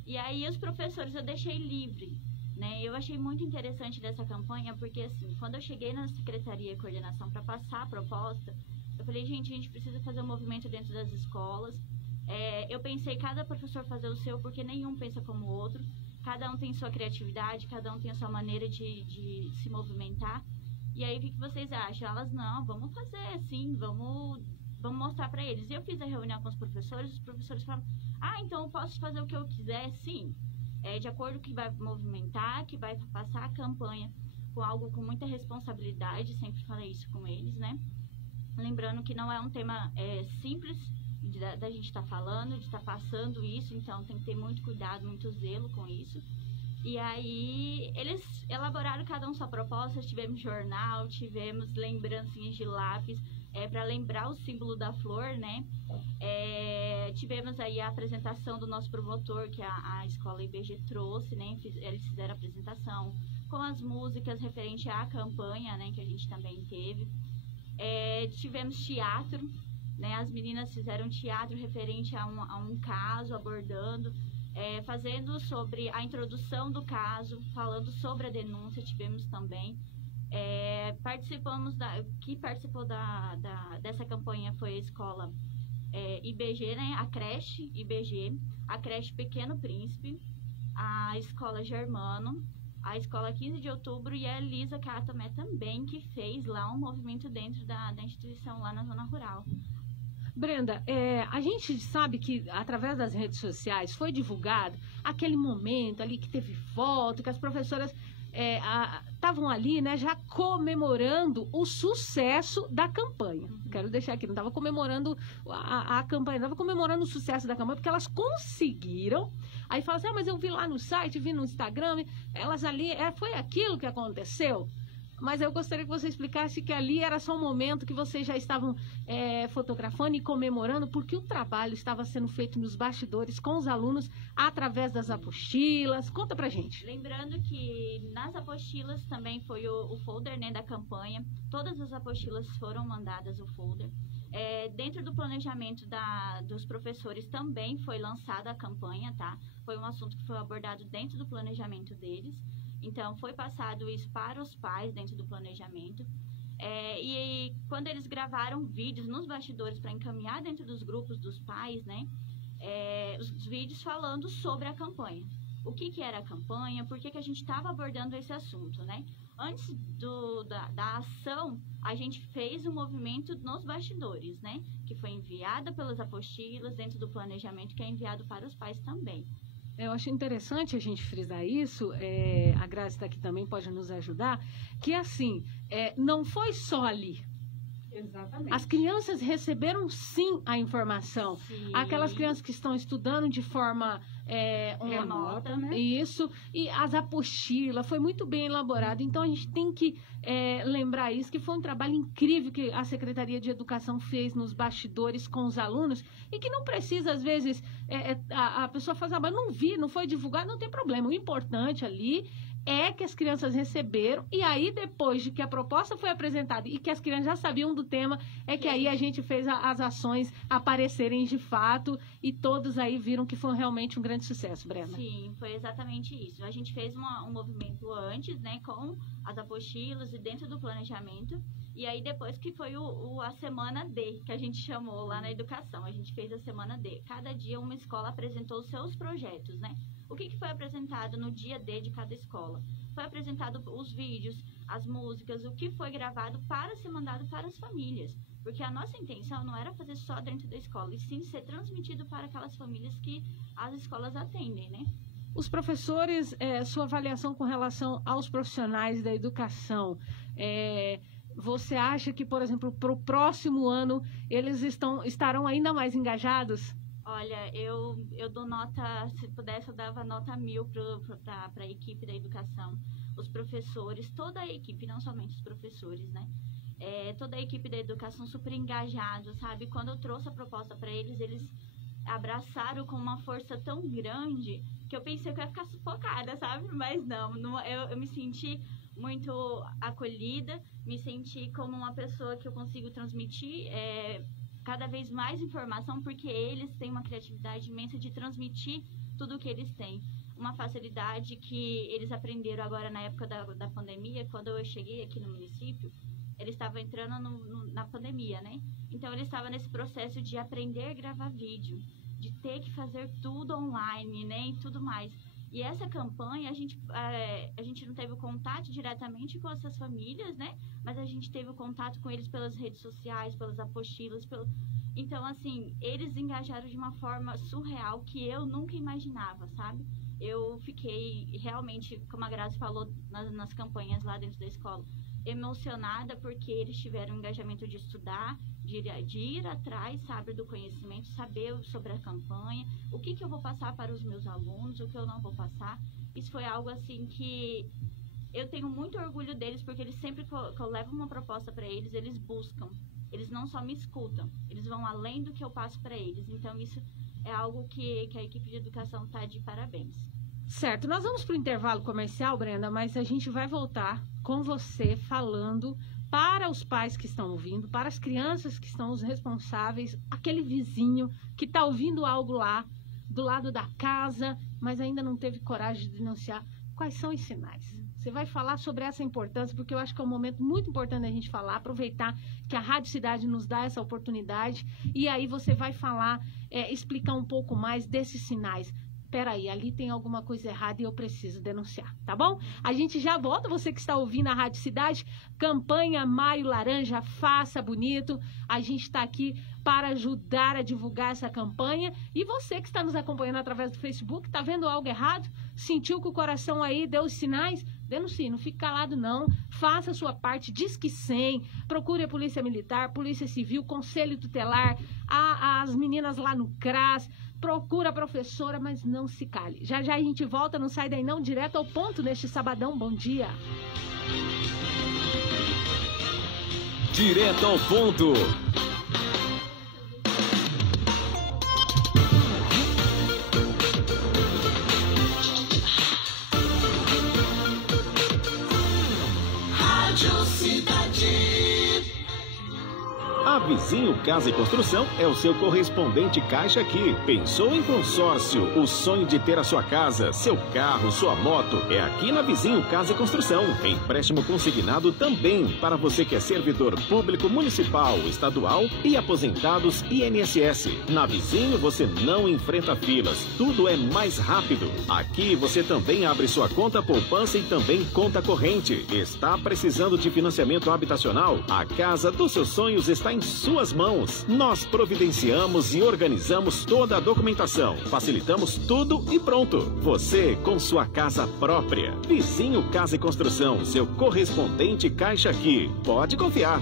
E aí os professores eu deixei livre, né? Eu achei muito interessante dessa campanha, porque assim, quando eu cheguei na Secretaria de Coordenação para passar a proposta, eu falei, gente, a gente precisa fazer um movimento dentro das escolas. Eu pensei cada professor fazer o seu, porque nenhum pensa como o outro. Cada um tem sua criatividade, cada um tem a sua maneira de se movimentar. E aí, o que vocês acham? Elas, não, vamos fazer, sim, vamos mostrar para eles. E eu fiz a reunião com os professores falaram, então eu posso fazer o que eu quiser, sim. De acordo com o que vai movimentar, que vai passar a campanha com algo com muita responsabilidade, sempre falei isso com eles, né? Lembrando que não é um tema simples da gente estar falando, de estar passando isso, então tem que ter muito cuidado, muito zelo com isso. E aí eles elaboraram cada um sua proposta, tivemos jornal, tivemos lembrancinhas de lápis para lembrar o símbolo da flor, né? Tivemos aí a apresentação do nosso promotor, que a escola IBG trouxe, né? Eles fizeram a apresentação com as músicas referente à campanha, né? Que a gente também teve. Tivemos teatro, né? As meninas fizeram teatro referente a um caso, abordando, fazendo sobre a introdução do caso, falando sobre a denúncia, tivemos também. Quem participou dessa campanha foi a escola IBG, né? A creche IBG, a creche Pequeno Príncipe, a escola Germano, a escola 15 de outubro e a Elisa Catamé também, que fez lá um movimento dentro da instituição lá na zona rural. Brenda, a gente sabe que através das redes sociais foi divulgado aquele momento ali que teve foto, que as professoras estavam ali, né, já comemorando o sucesso da campanha. Quero deixar aqui, não estava comemorando a campanha, estava comemorando o sucesso da campanha, porque elas conseguiram. Aí fala assim, mas eu vi lá no site, vi no Instagram, elas ali, foi aquilo que aconteceu. mas eu gostaria que você explicasse que ali era só um momento que vocês já estavam fotografando e comemorando, porque o trabalho estava sendo feito nos bastidores com os alunos através das apostilas. Conta pra gente. Lembrando que nas apostilas também foi o folder, né, da campanha. Todas as apostilas foram mandadas o folder. Dentro do planejamento dos professores também foi lançada a campanha, tá? Foi um assunto que foi abordado dentro do planejamento deles. Então, foi passado isso para os pais dentro do planejamento. E quando eles gravaram vídeos nos bastidores para encaminhar dentro dos grupos dos pais, né? Os vídeos falando sobre a campanha. O que era a campanha, por que a gente estava abordando esse assunto, né? Antes da ação, a gente fez um movimento nos bastidores, né? Que foi enviada pelas apostilas dentro do planejamento, que é enviado para os pais também. Eu acho interessante a gente frisar isso, a Grazi está aqui também, pode nos ajudar, que assim, não foi só ali. Exatamente. As crianças receberam sim a informação. Sim. Aquelas crianças que estão estudando de forma remota, né? Isso, e as apostilas, foi muito bem elaborado. Então a gente tem que lembrar isso, que foi um trabalho incrível que a Secretaria de Educação fez nos bastidores com os alunos, e que não precisa, às vezes, a pessoa fazer, mas não vi, não foi divulgado, não tem problema. O importante ali é que as crianças receberam, e aí depois de que a proposta foi apresentada e que as crianças já sabiam do tema, que aí a gente fez as ações aparecerem de fato, e todos aí viram que foi realmente um grande sucesso, Brenda. Sim, foi exatamente isso. A gente fez um movimento antes, né, com as apostilas e dentro do planejamento, e aí depois que foi a semana D, que a gente chamou lá na educação, a gente fez a semana D. Cada dia uma escola apresentou os seus projetos, né? O que foi apresentado no dia D de cada escola? Foi apresentado os vídeos, as músicas, o que foi gravado para ser mandado para as famílias. Porque a nossa intenção não era fazer só dentro da escola, e sim ser transmitido para aquelas famílias que as escolas atendem, né? Os professores, sua avaliação com relação aos profissionais da educação, você acha que, por exemplo, para o próximo ano, eles estarão ainda mais engajados? Olha, eu dou nota, se pudesse eu dava nota 1000 para a equipe da educação. Os professores, toda a equipe, não somente os professores, né? Toda a equipe da educação super engajada, sabe? Quando eu trouxe a proposta para eles, eles abraçaram com uma força tão grande que eu pensei que eu ia ficar sufocada, sabe? Mas não, eu me senti muito acolhida, me senti como uma pessoa que eu consigo transmitir cada vez mais informação, porque eles têm uma criatividade imensa de transmitir tudo o que eles têm. Uma facilidade que eles aprenderam agora na época da pandemia. Quando eu cheguei aqui no município, eles estavam entrando na pandemia, né? Então, eles estavam nesse processo de aprender a gravar vídeo, de ter que fazer tudo online, né? E tudo mais. E essa campanha, a gente não teve o contato diretamente com essas famílias, né? Mas a gente teve o contato com eles pelas redes sociais, pelas apostilas. Então, assim, eles engajaram de uma forma surreal que eu nunca imaginava, sabe? Eu fiquei realmente, como a Grazi falou nas campanhas lá dentro da escola, emocionada, porque eles tiveram o engajamento de estudar, de ir atrás, sabe, do conhecimento, saber sobre a campanha, o que eu vou passar para os meus alunos, o que eu não vou passar. Isso foi algo assim que eu tenho muito orgulho deles, porque eles sempre que eu levo uma proposta para eles, eles buscam. Eles não só me escutam, eles vão além do que eu passo para eles. Então isso é algo que a equipe de educação está de parabéns. Certo, nós vamos para o intervalo comercial, Brenda, mas a gente vai voltar com você falando para os pais que estão ouvindo, para as crianças que estão os responsáveis, aquele vizinho que está ouvindo algo lá, do lado da casa, mas ainda não teve coragem de denunciar. Quais são os sinais? Você vai falar sobre essa importância, porque eu acho que é um momento muito importante a gente falar, aproveitar que a Rádio Cidade nos dá essa oportunidade, e aí você vai falar, explicar um pouco mais desses sinais. Peraí, ali tem alguma coisa errada e eu preciso denunciar, tá bom? A gente já volta, você que está ouvindo a Rádio Cidade, campanha Maio Laranja, faça bonito. A gente está aqui para ajudar a divulgar essa campanha. E você que está nos acompanhando através do Facebook, está vendo algo errado? Sentiu que o coração aí deu os sinais? Denuncie, não fique calado não, faça a sua parte, Disque 100, procure a Polícia Militar, Polícia Civil, Conselho Tutelar, as meninas lá no CRAS, procura a professora, mas não se cale. Já já a gente volta, não sai daí não, direto ao ponto neste sabadão. Bom dia. Direto ao ponto. Rádio Cidade. A Vizinho Casa e Construção é o seu correspondente Caixa Aqui. Pensou em consórcio? O sonho de ter a sua casa, seu carro, sua moto é aqui na Vizinho Casa e Construção. Empréstimo consignado também para você que é servidor público municipal, estadual e aposentados INSS. Na Vizinho você não enfrenta filas, tudo é mais rápido. Aqui você também abre sua conta poupança e também conta corrente. Está precisando de financiamento habitacional? A casa dos seus sonhos está em suas mãos. Nós providenciamos e organizamos toda a documentação. Facilitamos tudo e pronto. Você com sua casa própria. Vizinho Casa e Construção, seu correspondente Caixa Aqui. Pode confiar.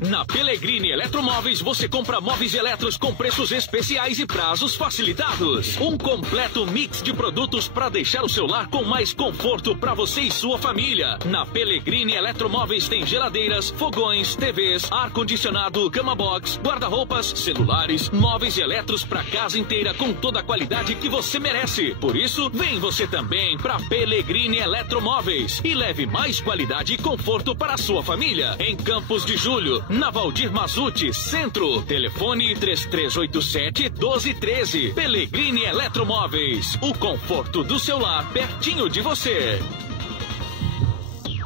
Na Pellegrini Eletromóveis você compra móveis eletros com preços especiais e prazos facilitados. Um completo mix de produtos para deixar o seu lar com mais conforto para você e sua família. Na Pellegrini Eletromóveis tem geladeiras, fogões, TVs, ar-condicionado, cama box, guarda-roupas, celulares, móveis eletros para casa inteira com toda a qualidade que você merece. Por isso, vem você também para Pellegrini Eletromóveis e leve mais qualidade e conforto para a sua família. Em Campos de Julho, na Valdir Mazzuti, Centro. Telefone 3387-1213. Pellegrini Eletromóveis. O conforto do seu lar pertinho de você.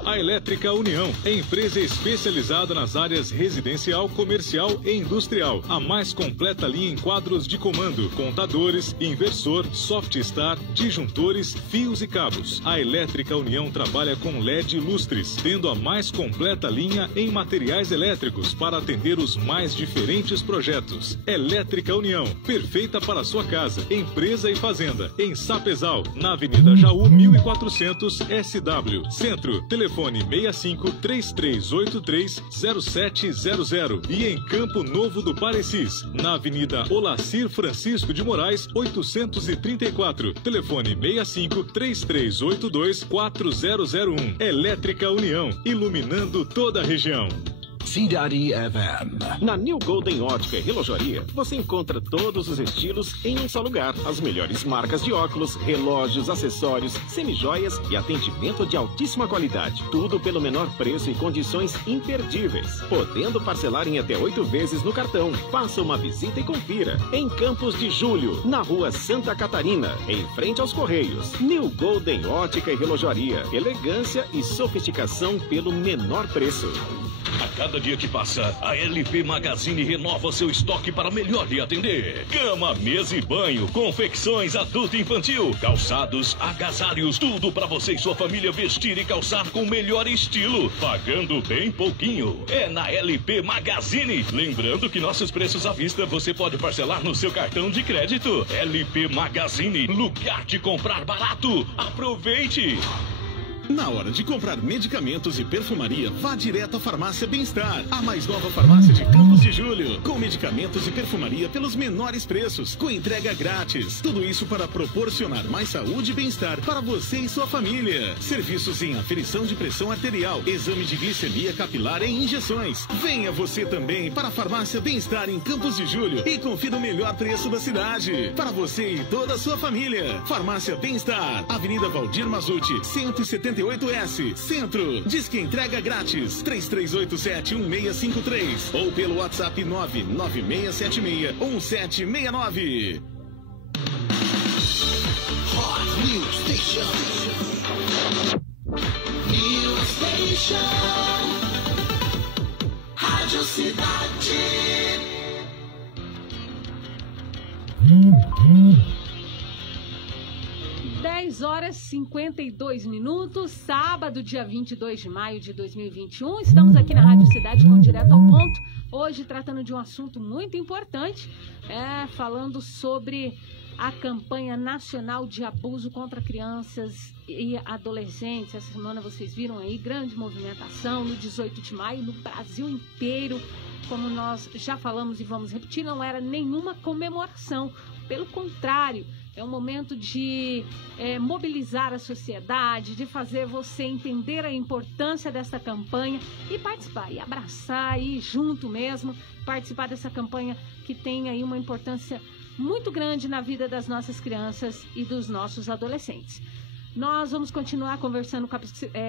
A Elétrica União é empresa especializada nas áreas residencial, comercial e industrial. A mais completa linha em quadros de comando, contadores, inversor, softstar, disjuntores, fios e cabos. A Elétrica União trabalha com LED lustres, tendo a mais completa linha em materiais elétricos para atender os mais diferentes projetos. Elétrica União, perfeita para sua casa, empresa e fazenda. Em Sapezal, na Avenida Jaú 1400 SW. Centro, telefone 65-3383-0700 e em Campo Novo do Parecis, na Avenida Olacir Francisco de Moraes, 834. Telefone 65-3382-4001. Elétrica União, iluminando toda a região. Cidade FM. Na New Golden Ótica e Relojoaria, você encontra todos os estilos em um só lugar. As melhores marcas de óculos, relógios, acessórios, semijoias e atendimento de altíssima qualidade. Tudo pelo menor preço e condições imperdíveis. Podendo parcelar em até 8 vezes no cartão. Faça uma visita e confira. Em Campos de Julho, na Rua Santa Catarina, em frente aos Correios. New Golden Ótica e Relojoaria. Elegância e sofisticação pelo menor preço. A cada dia que passa, a LP Magazine renova seu estoque para melhor lhe atender. Cama, mesa e banho, confecções adulto e infantil, calçados, agasalhos, tudo para você e sua família vestir e calçar com o melhor estilo, pagando bem pouquinho. É na LP Magazine. Lembrando que nossos preços à vista você pode parcelar no seu cartão de crédito. LP Magazine, lugar de comprar barato. Aproveite! Na hora de comprar medicamentos e perfumaria, vá direto à Farmácia Bem-Estar, a mais nova farmácia de Campos de Julho, com medicamentos e perfumaria pelos menores preços, com entrega grátis. Tudo isso para proporcionar mais saúde e bem-estar para você e sua família. Serviços em aferição de pressão arterial, exame de glicemia capilar e injeções. Venha você também para a Farmácia Bem-Estar em Campos de Julho e confira o melhor preço da cidade, para você e toda a sua família. Farmácia Bem-Estar, Avenida Valdir Mazzuti, 178S, Centro. Diz que entrega grátis, 3387-1653 ou pelo WhatsApp 99676-1769. Hot News Station. News Station. Rádio Cidade. 10h52, sábado, dia 22 de maio de 2021. Estamos aqui na Rádio Cidade com Direto ao Ponto. Hoje tratando de um assunto muito importante, falando sobre a campanha nacional de abuso contra crianças e adolescentes. Essa semana vocês viram aí, grande movimentação no 18 de maio no Brasil inteiro. Como nós já falamos e vamos repetir, não era nenhuma comemoração. O Pelo contrário, é um momento de mobilizar a sociedade, de fazer você entender a importância dessa campanha e participar, e abraçar, e ir junto mesmo, participar dessa campanha que tem aí uma importância muito grande na vida das nossas crianças e dos nossos adolescentes. Nós vamos continuar conversando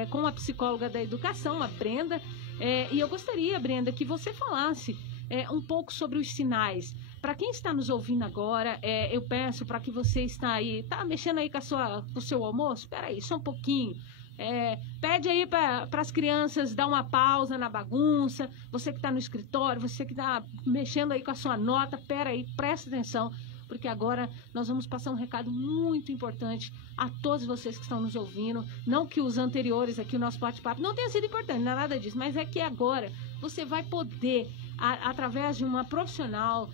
com a psicóloga da educação, a Brenda, e eu gostaria, Brenda, que você falasse um pouco sobre os sinais. Para quem está nos ouvindo agora, eu peço para que você está mexendo aí com o seu almoço, espera aí, só um pouquinho. Pede aí para as crianças dar uma pausa na bagunça. Você que está no escritório, você que está mexendo aí com a sua nota, espera aí, presta atenção, porque agora nós vamos passar um recado muito importante a todos vocês que estão nos ouvindo. Não que os anteriores aqui, o nosso bate-papo, não tenha sido importante, não é nada disso, mas é que agora você vai poder, através de uma profissional,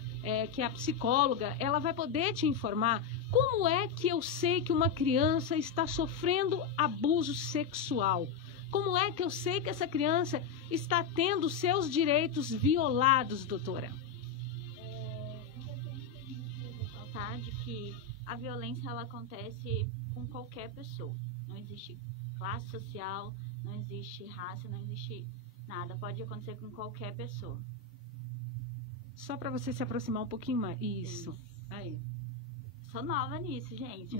que é a psicóloga, ela vai poder te informar como é que eu sei que uma criança está sofrendo abuso sexual. Como é que eu sei que essa criança está tendo seus direitos violados, doutora? De que a violência ela acontece com qualquer pessoa. Não existe classe social, não existe raça, não existe nada. Pode acontecer com qualquer pessoa. Só para você se aproximar um pouquinho mais. Isso. Aí. Sou nova nisso, gente.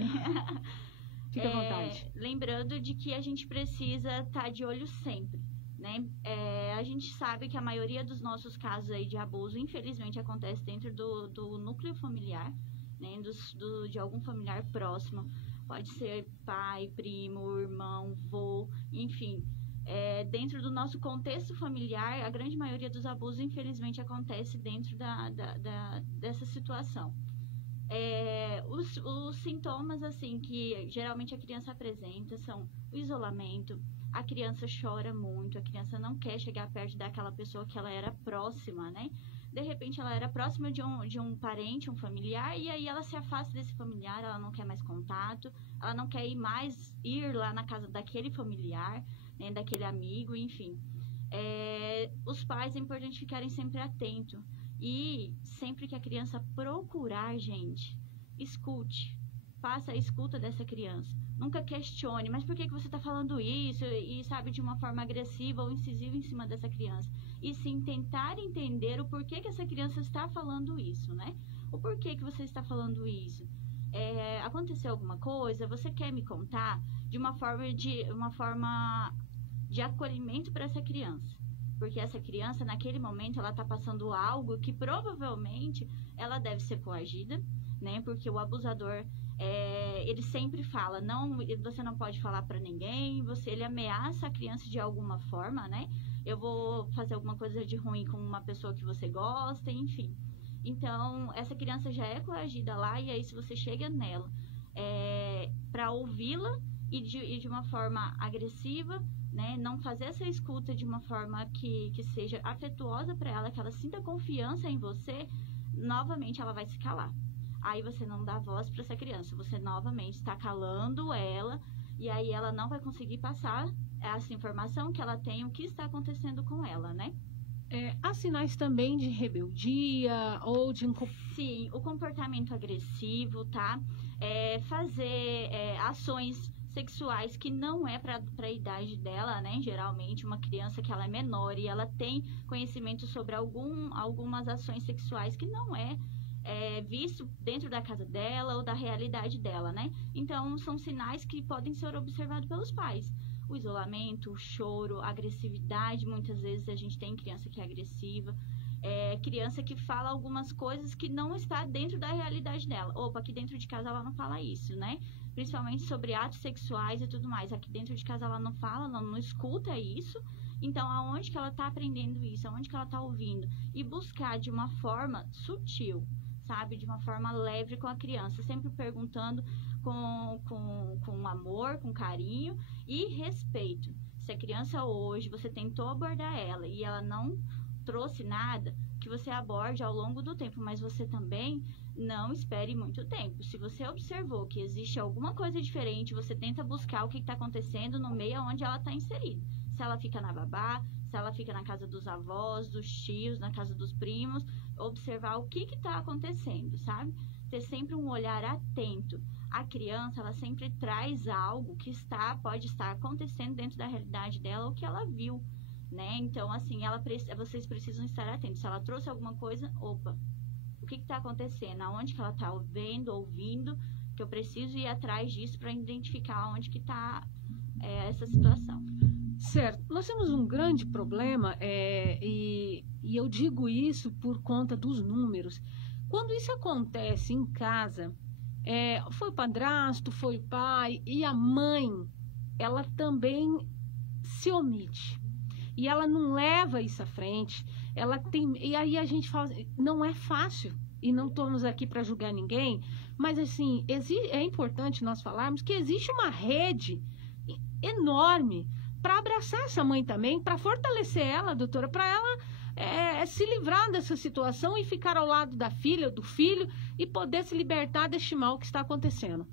Fica à vontade. Lembrando de que a gente precisa estar de olho sempre, né? A gente sabe que a maioria dos nossos casos aí de abuso, infelizmente, acontece dentro do núcleo familiar, né? De algum familiar próximo. Pode ser pai, primo, irmão, vô, enfim. Dentro do nosso contexto familiar, a grande maioria dos abusos, infelizmente, acontece dentro dessa situação. Os sintomas, assim, que geralmente a criança apresenta são o isolamento, a criança chora muito, a criança não quer chegar perto daquela pessoa que ela era próxima, né? De repente, ela era próxima de um parente, um familiar, e aí ela se afasta desse familiar, ela não quer mais contato, ela não quer ir lá na casa daquele familiar, né, daquele amigo, enfim. Os pais é importante ficarem sempre atentos. E sempre que a criança procurar, gente, escute. Faça a escuta dessa criança. Nunca questione, mas por que você está falando isso? E sabe, de uma forma agressiva ou incisiva em cima dessa criança. E sim tentar entender o porquê que essa criança está falando isso, né? O porquê que você está falando isso. Aconteceu alguma coisa? Você quer me contar? De uma forma de acolhimento para essa criança. Porque essa criança, naquele momento, ela está passando algo que provavelmente ela deve ser coagida, né? Porque o abusador, ele sempre fala, você não pode falar para ninguém, ele ameaça a criança de alguma forma, né? Eu vou fazer alguma coisa de ruim com uma pessoa que você gosta, enfim. Então, essa criança já é coagida lá, e aí se você chega nela para ouvi-la e de uma forma agressiva, né, não fazer essa escuta de uma forma que seja afetuosa para ela, que ela sinta confiança em você, novamente ela vai se calar. Aí você não dá voz para essa criança, você novamente está calando ela, e aí ela não vai conseguir passar essa informação que ela tem, o que está acontecendo com ela, né? Há sinais também de rebeldia ou de... Sim, o comportamento agressivo, tá? Fazer ações sexuais que não é para a idade dela, né? Geralmente uma criança que ela é menor e ela tem conhecimento sobre algumas ações sexuais que não é visto dentro da casa dela ou da realidade dela, né? Então são sinais que podem ser observados pelos pais. O isolamento, o choro, a agressividade, muitas vezes a gente tem criança que é agressiva, criança que fala algumas coisas que não está dentro da realidade dela. Opa, aqui dentro de casa ela não fala isso, né? Principalmente sobre atos sexuais e tudo mais. Aqui dentro de casa ela não fala, não escuta isso. Então, aonde que ela está aprendendo isso? Aonde que ela está ouvindo? E buscar de uma forma sutil, sabe? De uma forma leve com a criança. Sempre perguntando com amor, com carinho e respeito. Se a criança hoje, você tentou abordar ela e ela não trouxe nada, que você aborde ao longo do tempo, mas você também não espere muito tempo. Se você observou que existe alguma coisa diferente, você tenta buscar o que está acontecendo no meio onde ela está inserida. Se ela fica na babá, se ela fica na casa dos avós, dos tios, na casa dos primos, observar o que está acontecendo, sabe? ter sempre um olhar atento. A criança, ela sempre traz algo que pode estar acontecendo dentro da realidade dela ou que ela viu, né? Então, assim, vocês precisam estar atentos. Se ela trouxe alguma coisa, opa, o que está acontecendo? Aonde que ela está vendo, ouvindo, que eu preciso ir atrás disso para identificar onde que está essa situação. Certo. Nós temos um grande problema, e eu digo isso por conta dos números. Quando isso acontece em casa, foi o padrasto, foi o pai, e a mãe, ela também se omite. E ela não leva isso à frente. E aí a gente fala, não é fácil, e não estamos aqui para julgar ninguém, mas assim, é importante nós falarmos que existe uma rede enorme para abraçar essa mãe também, para fortalecer ela, doutora, para ela se livrar dessa situação e ficar ao lado da filha, do filho, e poder se libertar deste mal que está acontecendo.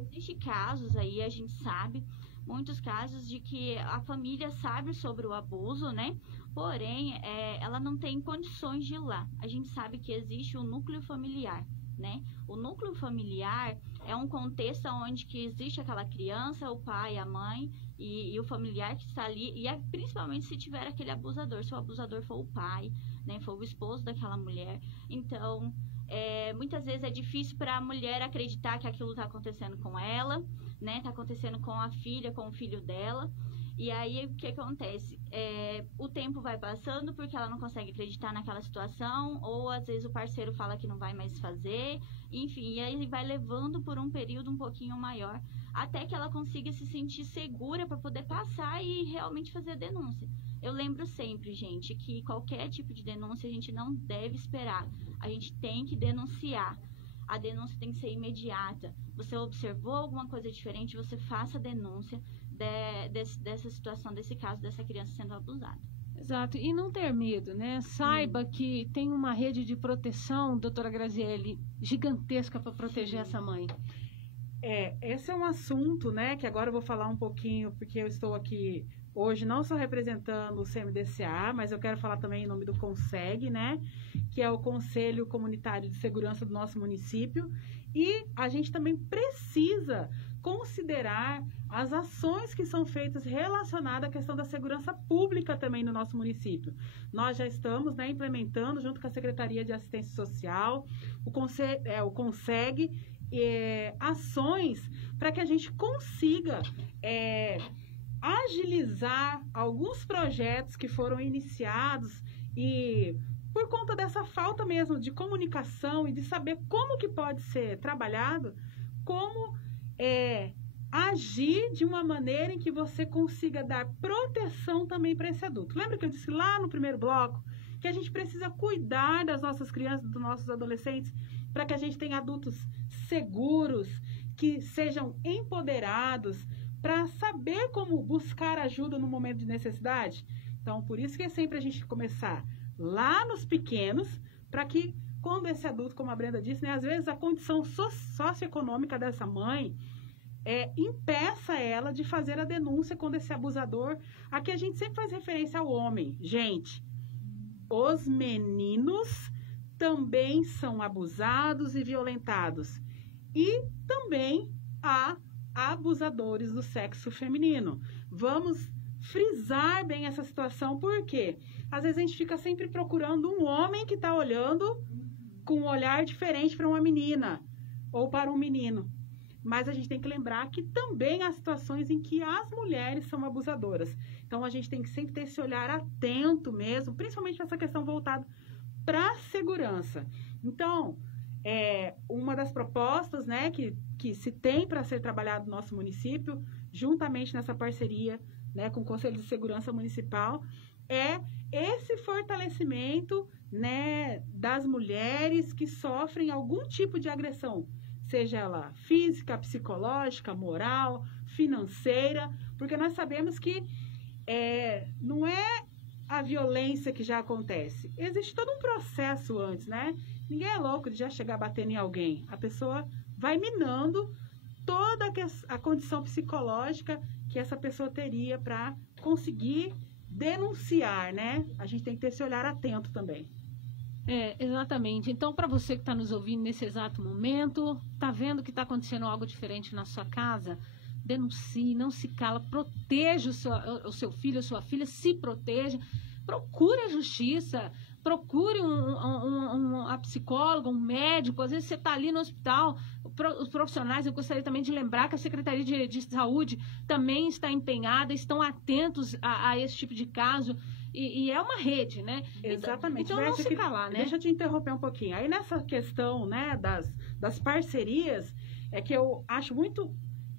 Existem casos aí, a gente sabe, muitos casos de que a família sabe sobre o abuso, né? Porém, ela não tem condições de ir lá. A gente sabe que existe um núcleo familiar, né? O núcleo familiar é um contexto onde que existe aquela criança, o pai, a mãe e o familiar que está ali, e principalmente se tiver aquele abusador, se o abusador for o pai, né, for o esposo daquela mulher. Então, muitas vezes é difícil para a mulher acreditar que aquilo está acontecendo com ela, né, está acontecendo com a filha, com o filho dela. E aí, o que acontece? O tempo vai passando porque ela não consegue acreditar naquela situação, ou às vezes o parceiro fala que não vai mais fazer, enfim, e aí vai levando por um período um pouquinho maior, até que ela consiga se sentir segura para poder passar e realmente fazer a denúncia. Eu lembro sempre, gente, que qualquer tipo de denúncia a gente não deve esperar, a gente tem que denunciar. A denúncia tem que ser imediata. Você observou alguma coisa diferente, você faça a denúncia dessa situação, desse caso, dessa criança sendo abusada. Exato, e não ter medo, né? Saiba que tem uma rede de proteção, doutora Graziele, gigantesca para proteger essa mãe. Esse é um assunto, né, que agora eu vou falar um pouquinho, porque eu estou aqui hoje não só representando o CMDCA, mas eu quero falar também em nome do CONSEG, né, que é o Conselho Comunitário de Segurança do nosso município, e a gente também precisa considerar as ações que são feitas relacionadas à questão da segurança pública também no nosso município. Nós já estamos, né, implementando, junto com a Secretaria de Assistência Social, o CONSEG, ações para que a gente consiga agilizar alguns projetos que foram iniciados e por conta dessa falta mesmo de comunicação e de saber como que pode ser trabalhado, como agir de uma maneira em que você consiga dar proteção também para esse adulto. Lembra que eu disse lá no primeiro bloco que a gente precisa cuidar das nossas crianças, dos nossos adolescentes, para que a gente tenha adultos seguros, que sejam empoderados, para saber como buscar ajuda no momento de necessidade? Então, por isso que é sempre a gente começar lá nos pequenos, para que quando esse adulto, como a Brenda disse, né, às vezes a condição socioeconômica dessa mãe impeça ela de fazer a denúncia quando esse abusador... Aqui a gente sempre faz referência ao homem. Gente, os meninos também são abusados e violentados. E também há abusadores do sexo feminino. Vamos frisar bem essa situação, porque às vezes a gente fica sempre procurando um homem que está olhando com um olhar diferente para uma menina ou para um menino. Mas a gente tem que lembrar que também há situações em que as mulheres são abusadoras. Então a gente tem que sempre ter esse olhar atento mesmo, principalmente nessa questão voltada para a segurança. Então, uma das propostas, né, que se tem para ser trabalhado no nosso município, juntamente nessa parceria, né, com o Conselho de Segurança Municipal, é esse fortalecimento, né, das mulheres que sofrem algum tipo de agressão, seja ela física, psicológica, moral, financeira, porque nós sabemos que não é a violência que já acontece. Existe todo um processo antes, né? Ninguém é louco de já chegar batendo em alguém. A pessoa vai minando toda a condição psicológica que essa pessoa teria para conseguir denunciar, né? A gente tem que ter esse olhar atento também. Exatamente. Então, para você que está nos ouvindo nesse exato momento, está vendo que está acontecendo algo diferente na sua casa, denuncie, não se cala, proteja o seu filho, a sua filha, se proteja, procure a justiça, procure a psicóloga, um médico. Às vezes você está ali no hospital, os profissionais, eu gostaria também de lembrar que a Secretaria de Saúde também está empenhada, estão atentos a esse tipo de caso. E é uma rede, né? Exatamente. Então não se calar, né? Deixa eu te interromper um pouquinho. Aí nessa questão, né, das parcerias, é que eu acho muito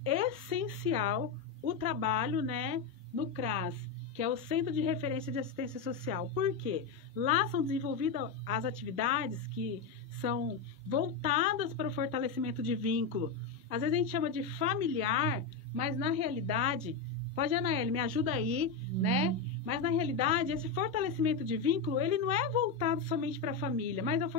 essencial o trabalho, né, no CRAS, que é o Centro de Referência de Assistência Social. Por quê? Lá são desenvolvidas as atividades que são voltadas para o fortalecimento de vínculo. Às vezes a gente chama de familiar, mas na realidade, pode, Anaele, me ajuda aí, né? Mas, na realidade, esse fortalecimento de vínculo, ele não é voltado somente para a família, mas é o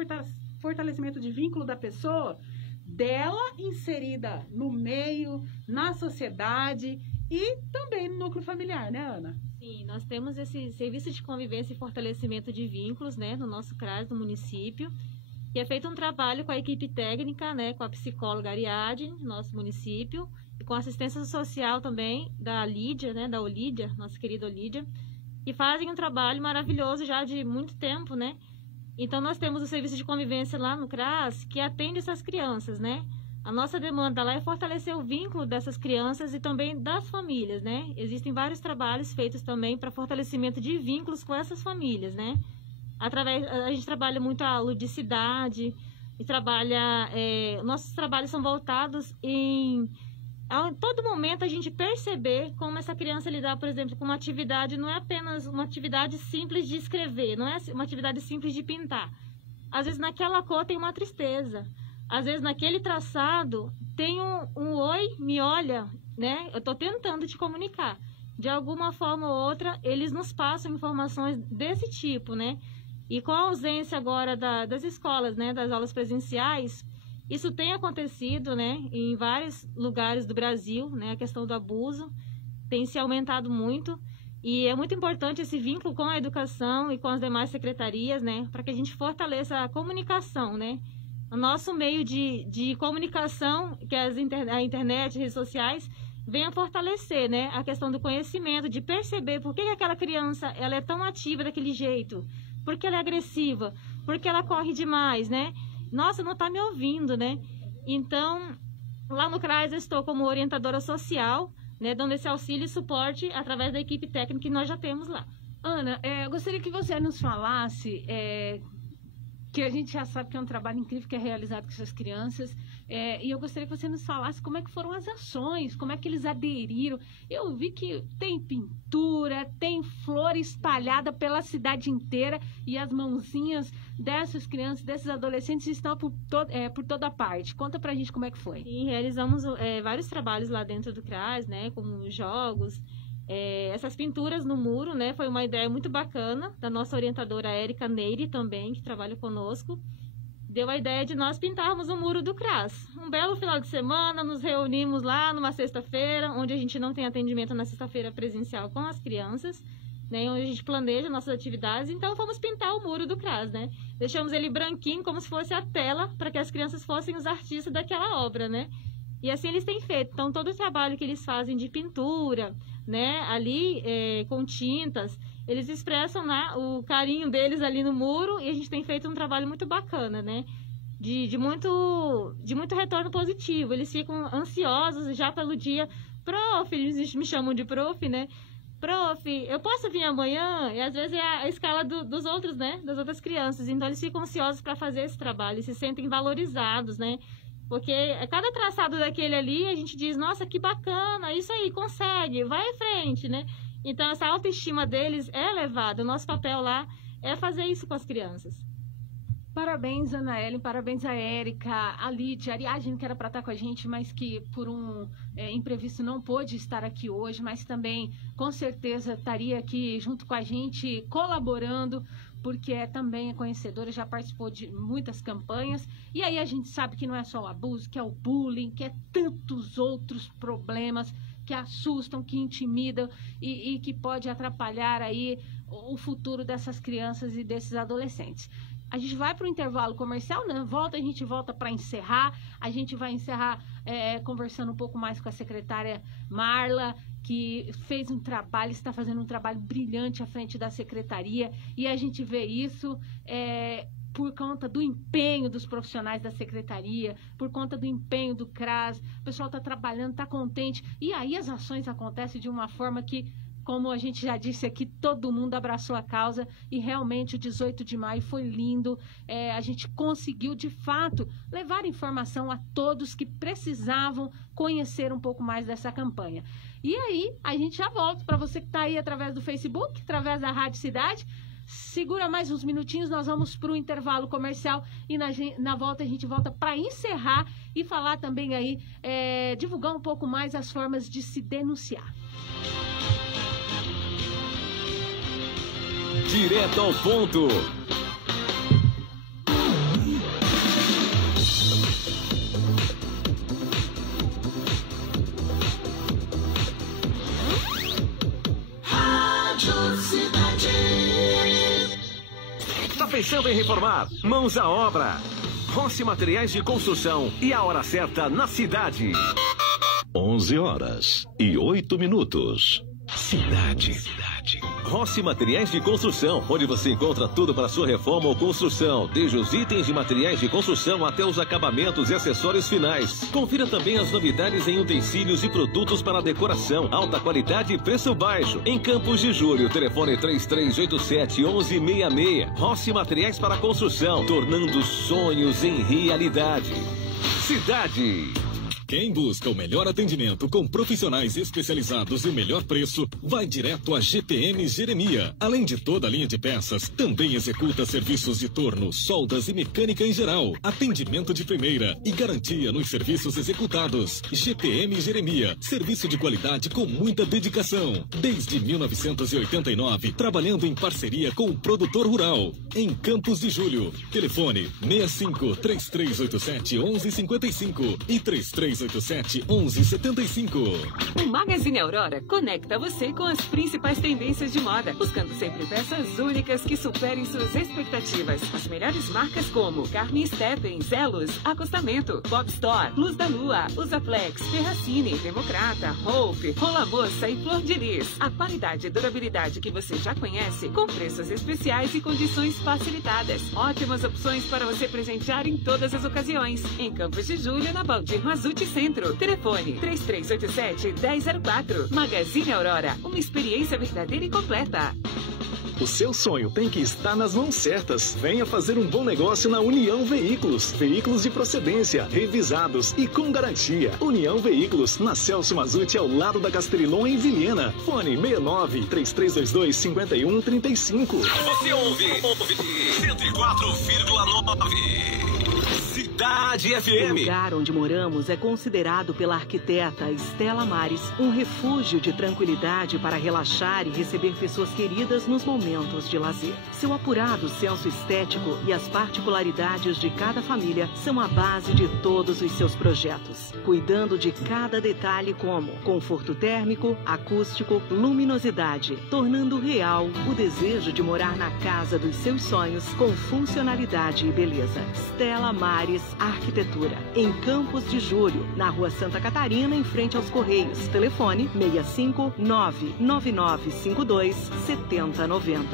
fortalecimento de vínculo da pessoa, dela inserida no meio, na sociedade e também no núcleo familiar, né, Ana? Sim, nós temos esse serviço de convivência e fortalecimento de vínculos, né, no nosso CRAS, no município, e é feito um trabalho com a equipe técnica, né, com a psicóloga Ariadne, no nosso município, e com a assistência social também da Lídia, né, da Olídia, nossa querida Olídia, que fazem um trabalho maravilhoso já de muito tempo, né? Então, nós temos o serviço de convivência lá no CRAS, que atende essas crianças, né? A nossa demanda lá é fortalecer o vínculo dessas crianças e também das famílias, né? Existem vários trabalhos feitos também para fortalecimento de vínculos com essas famílias, né? A gente trabalha muito a ludicidade, e trabalha... nossos trabalhos são voltados em todo momento a gente perceber como essa criança lidar, por exemplo, com uma atividade, não é apenas uma atividade simples de escrever, não é uma atividade simples de pintar. Às vezes naquela cor tem uma tristeza, às vezes naquele traçado tem um oi, me olha, né? Eu estou tentando te comunicar. De alguma forma ou outra, eles nos passam informações desse tipo, né? E com a ausência agora das escolas, né, das aulas presenciais, isso tem acontecido, né, em vários lugares do Brasil, né, a questão do abuso tem se aumentado muito e é muito importante esse vínculo com a educação e com as demais secretarias, né, para que a gente fortaleça a comunicação, né. O nosso meio de comunicação, que é a internet, redes sociais, vem a fortalecer, né, a questão do conhecimento, de perceber por que aquela criança ela é tão ativa daquele jeito, por que ela é agressiva, por que ela corre demais, né. Nossa, não está me ouvindo, né? Então, lá no CRAS eu estou como orientadora social, né, dando esse auxílio e suporte através da equipe técnica que nós já temos lá. Ana, eu gostaria que você nos falasse, que a gente já sabe que é um trabalho incrível que é realizado com essas crianças, e eu gostaria que você nos falasse como é que foram as ações, como é que eles aderiram. Eu vi que tem pintura, tem flor espalhada pela cidade inteira e as mãozinhas dessas crianças, desses adolescentes estão por toda parte. Conta pra gente como é que foi. Sim, realizamos vários trabalhos lá dentro do CRAS, né, como jogos, essas pinturas no muro, né, foi uma ideia muito bacana da nossa orientadora Érica Neire também, que trabalha conosco. Deu a ideia de nós pintarmos o muro do CRAS. Um belo final de semana, nos reunimos lá numa sexta-feira, onde a gente não tem atendimento na sexta-feira presencial com as crianças, né, onde a gente planeja nossas atividades, então fomos pintar o muro do CRAS, né? Deixamos ele branquinho, como se fosse a tela, para que as crianças fossem os artistas daquela obra, né? E assim eles têm feito. Então, todo o trabalho que eles fazem de pintura, né, ali com tintas, eles expressam, né, o carinho deles ali no muro, e a gente tem feito um trabalho muito bacana, né, de muito retorno positivo. Eles ficam ansiosos já pelo dia. Prof, eles me chamam de prof, né, prof, eu posso vir amanhã? E às vezes é a escala dos outros, né, das outras crianças. Então eles ficam ansiosos para fazer esse trabalho, se sentem valorizados, né, porque cada traçado daquele ali a gente diz, nossa, que bacana, isso aí, consegue, vai em frente, né? Então, essa autoestima deles é elevada. O nosso papel lá é fazer isso com as crianças. Parabéns, Anaele, parabéns a Érica, a Lídia, a Ariadne, que era para estar com a gente, mas que por um imprevisto não pôde estar aqui hoje, mas também, com certeza, estaria aqui junto com a gente, colaborando, porque também é conhecedora, já participou de muitas campanhas. E aí a gente sabe que não é só o abuso, que é o bullying, que é tantos outros problemas que assustam, que intimidam e que pode atrapalhar aí o futuro dessas crianças e desses adolescentes. A gente vai para o intervalo comercial, né? A gente volta para encerrar. A gente vai encerrar conversando um pouco mais com a secretária Marla, que fez um trabalho, está fazendo um trabalho brilhante à frente da secretaria. E a gente vê isso por conta do empenho dos profissionais da secretaria, por conta do empenho do CRAS. O pessoal está trabalhando, está contente. E aí as ações acontecem de uma forma que, como a gente já disse aqui, todo mundo abraçou a causa e realmente o 18 de maio foi lindo. A gente conseguiu, de fato, levar informação a todos que precisavam conhecer um pouco mais dessa campanha. E aí, a gente já volta para você que está aí através do Facebook, através da Rádio Cidade. Segura mais uns minutinhos, nós vamos para o intervalo comercial e na volta a gente volta para encerrar e falar também aí, divulgar um pouco mais as formas de se denunciar. Direto ao ponto. Rádio Cidade. Tá pensando em reformar? Mãos à obra. Rossi Materiais de Construção e a hora certa na cidade. 11h08. Cidade. Rossi Materiais de Construção, onde você encontra tudo para sua reforma ou construção, desde os itens de materiais de construção até os acabamentos e acessórios finais. Confira também as novidades em utensílios e produtos para decoração, alta qualidade e preço baixo. Em Campos de Júlio, telefone 3387-1166. Rossi Materiais para Construção, tornando sonhos em realidade. Cidade. Quem busca o melhor atendimento com profissionais especializados e o melhor preço, vai direto a GPM Jeremia. Além de toda a linha de peças, também executa serviços de torno, soldas e mecânica em geral. Atendimento de primeira e garantia nos serviços executados. GPM Jeremia, serviço de qualidade com muita dedicação. Desde 1989, trabalhando em parceria com o produtor rural. Em Campos de Júlio, telefone 65-3387-1155 e 3387-1175. O Magazine Aurora conecta você com as principais tendências de moda, buscando sempre peças únicas que superem suas expectativas. As melhores marcas como Carmen Steppen, Zelos, Acostamento, Bob Store, Luz da Lua, Usaflex, Ferracini, Democrata, Hope, Rola Moça e Flor de Lis. A qualidade e durabilidade que você já conhece, com preços especiais e condições facilitadas. Ótimas opções para você presentear em todas as ocasiões. Em Campos de Júlio, na Valdir Mazuti Centro. Telefone 3387-1004. Magazine Aurora, uma experiência verdadeira e completa. O seu sonho tem que estar nas mãos certas. Venha fazer um bom negócio na União Veículos. Veículos de procedência, revisados e com garantia. União Veículos, na Celso Mazuti, ao lado da Castellon, em Vilhena. Fone 69-3322-5135. Você ouve 104,9. Cidade FM. O lugar onde moramos é considerado pela arquiteta Estela Mares um refúgio de tranquilidade para relaxar e receber pessoas queridas nos momentos de lazer. Seu apurado senso estético e as particularidades de cada família são a base de todos os seus projetos, cuidando de cada detalhe como conforto térmico, acústico, luminosidade, tornando real o desejo de morar na casa dos seus sonhos com funcionalidade e beleza. Estela Mares Arquitetura, em Campos de Júlio, na Rua Santa Catarina, em frente aos Correios. Telefone 65-99952-7090.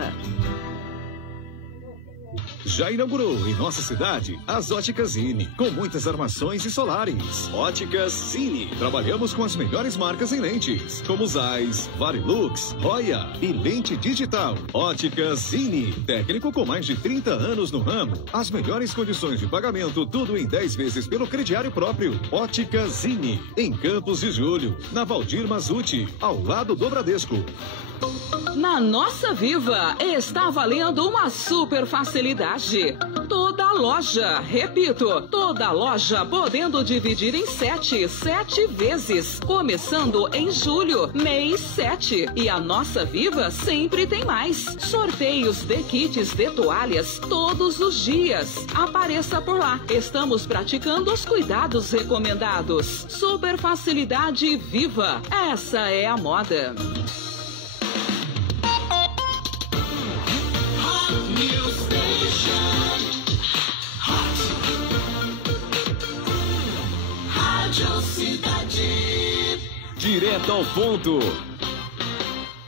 Já inaugurou em nossa cidade as Óticas Zine, com muitas armações e solares. Óticas Zine. Trabalhamos com as melhores marcas em lentes, como Zeiss, Varilux, Roya e lente digital. Óticas Zine. Técnico com mais de 30 anos no ramo. As melhores condições de pagamento, tudo em 10 vezes pelo crediário próprio. Óticas Zine. Em Campos de Júlio, na Valdir Mazuti, ao lado do Bradesco. Na Nossa Viva está valendo uma super facilidade. Toda loja, repito, toda loja podendo dividir em 7 vezes, começando em julho, mês 7. E a Nossa Viva sempre tem mais. Sorteios de kits de toalhas todos os dias. Apareça por lá. Estamos praticando os cuidados recomendados. Super facilidade Viva. Essa é a moda. News Station. Rádio Cidade. Direto ao ponto.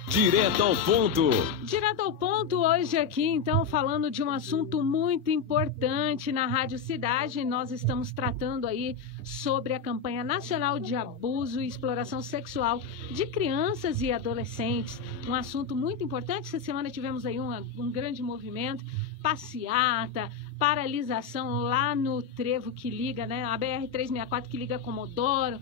Direto ao ponto. Direto ao ponto hoje aqui, então, falando de um assunto muito importante na Rádio Cidade. Nós estamos tratando aí sobre a campanha nacional de abuso e exploração sexual de crianças e adolescentes. Um assunto muito importante. Essa semana tivemos aí um grande movimento, passeata, paralisação lá no trevo que liga, né? A BR-364 que liga Comodoro,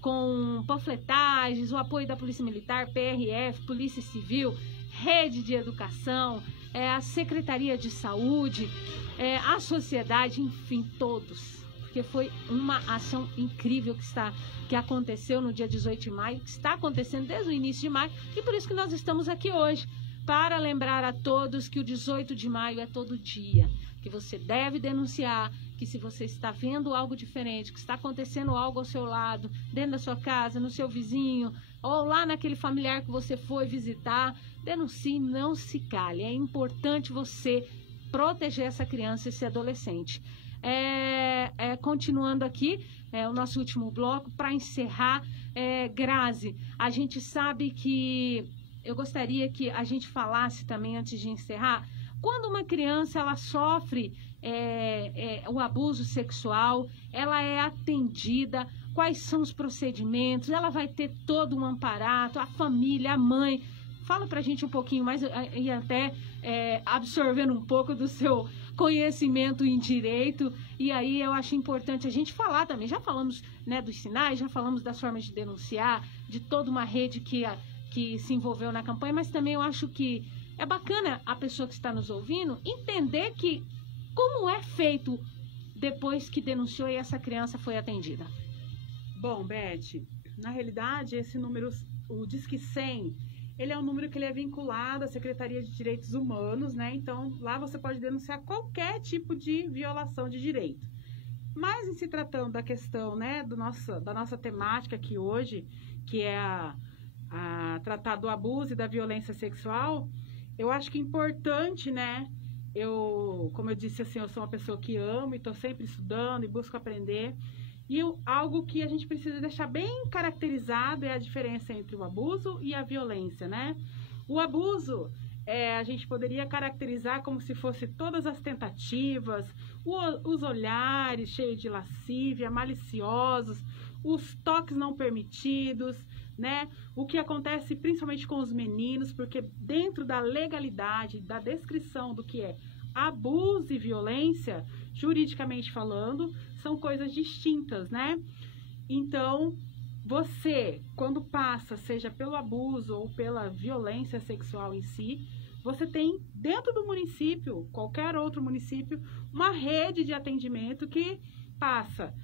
com panfletagens, o apoio da Polícia Militar, PRF, Polícia Civil, Rede de Educação, a Secretaria de Saúde, a sociedade, enfim, todos. Porque foi uma ação incrível que aconteceu no dia 18 de maio, que está acontecendo desde o início de maio, e por isso que nós estamos aqui hoje, para lembrar a todos que o 18 de maio é todo dia, que você deve denunciar, que se você está vendo algo diferente, que está acontecendo algo ao seu lado, dentro da sua casa, no seu vizinho, ou lá naquele familiar que você foi visitar, denuncie, não se cale. É importante você proteger essa criança, esse adolescente. Continuando aqui, o nosso último bloco, para encerrar, Grazi, a gente sabe que eu gostaria que a gente falasse também, antes de encerrar, quando uma criança ela sofre o abuso sexual, ela é atendida, quais são os procedimentos, ela vai ter todo um amparato, a família, a mãe. Fala pra gente um pouquinho mais e até absorvendo um pouco do seu conhecimento em direito. E aí eu acho importante a gente falar também, já falamos, né, dos sinais, já falamos das formas de denunciar, de toda uma rede que se envolveu na campanha, mas também eu acho que é bacana a pessoa que está nos ouvindo entender que como é feito depois que denunciou e essa criança foi atendida. Bom, Beth, na realidade, esse número, o Disque 100, ele é um número que ele é vinculado à Secretaria de Direitos Humanos, né? Então, lá você pode denunciar qualquer tipo de violação de direito. Mas, em se tratando da questão, né, da nossa temática aqui hoje, que é a tratar do abuso e da violência sexual, eu acho que é importante, né? Como eu disse, assim, eu sou uma pessoa que amo e estou sempre estudando e busco aprender. E algo que a gente precisa deixar bem caracterizado é a diferença entre o abuso e a violência, né? O abuso, a gente poderia caracterizar como se fosse todas as tentativas, os olhares cheios de lascívia, maliciosos, os toques não permitidos, né? O que acontece principalmente com os meninos, porque dentro da legalidade, da descrição do que é abuso e violência, juridicamente falando, são coisas distintas, né? Então, você, quando passa, seja pelo abuso ou pela violência sexual em si, você tem dentro do município, qualquer outro município, uma rede de atendimento que passa,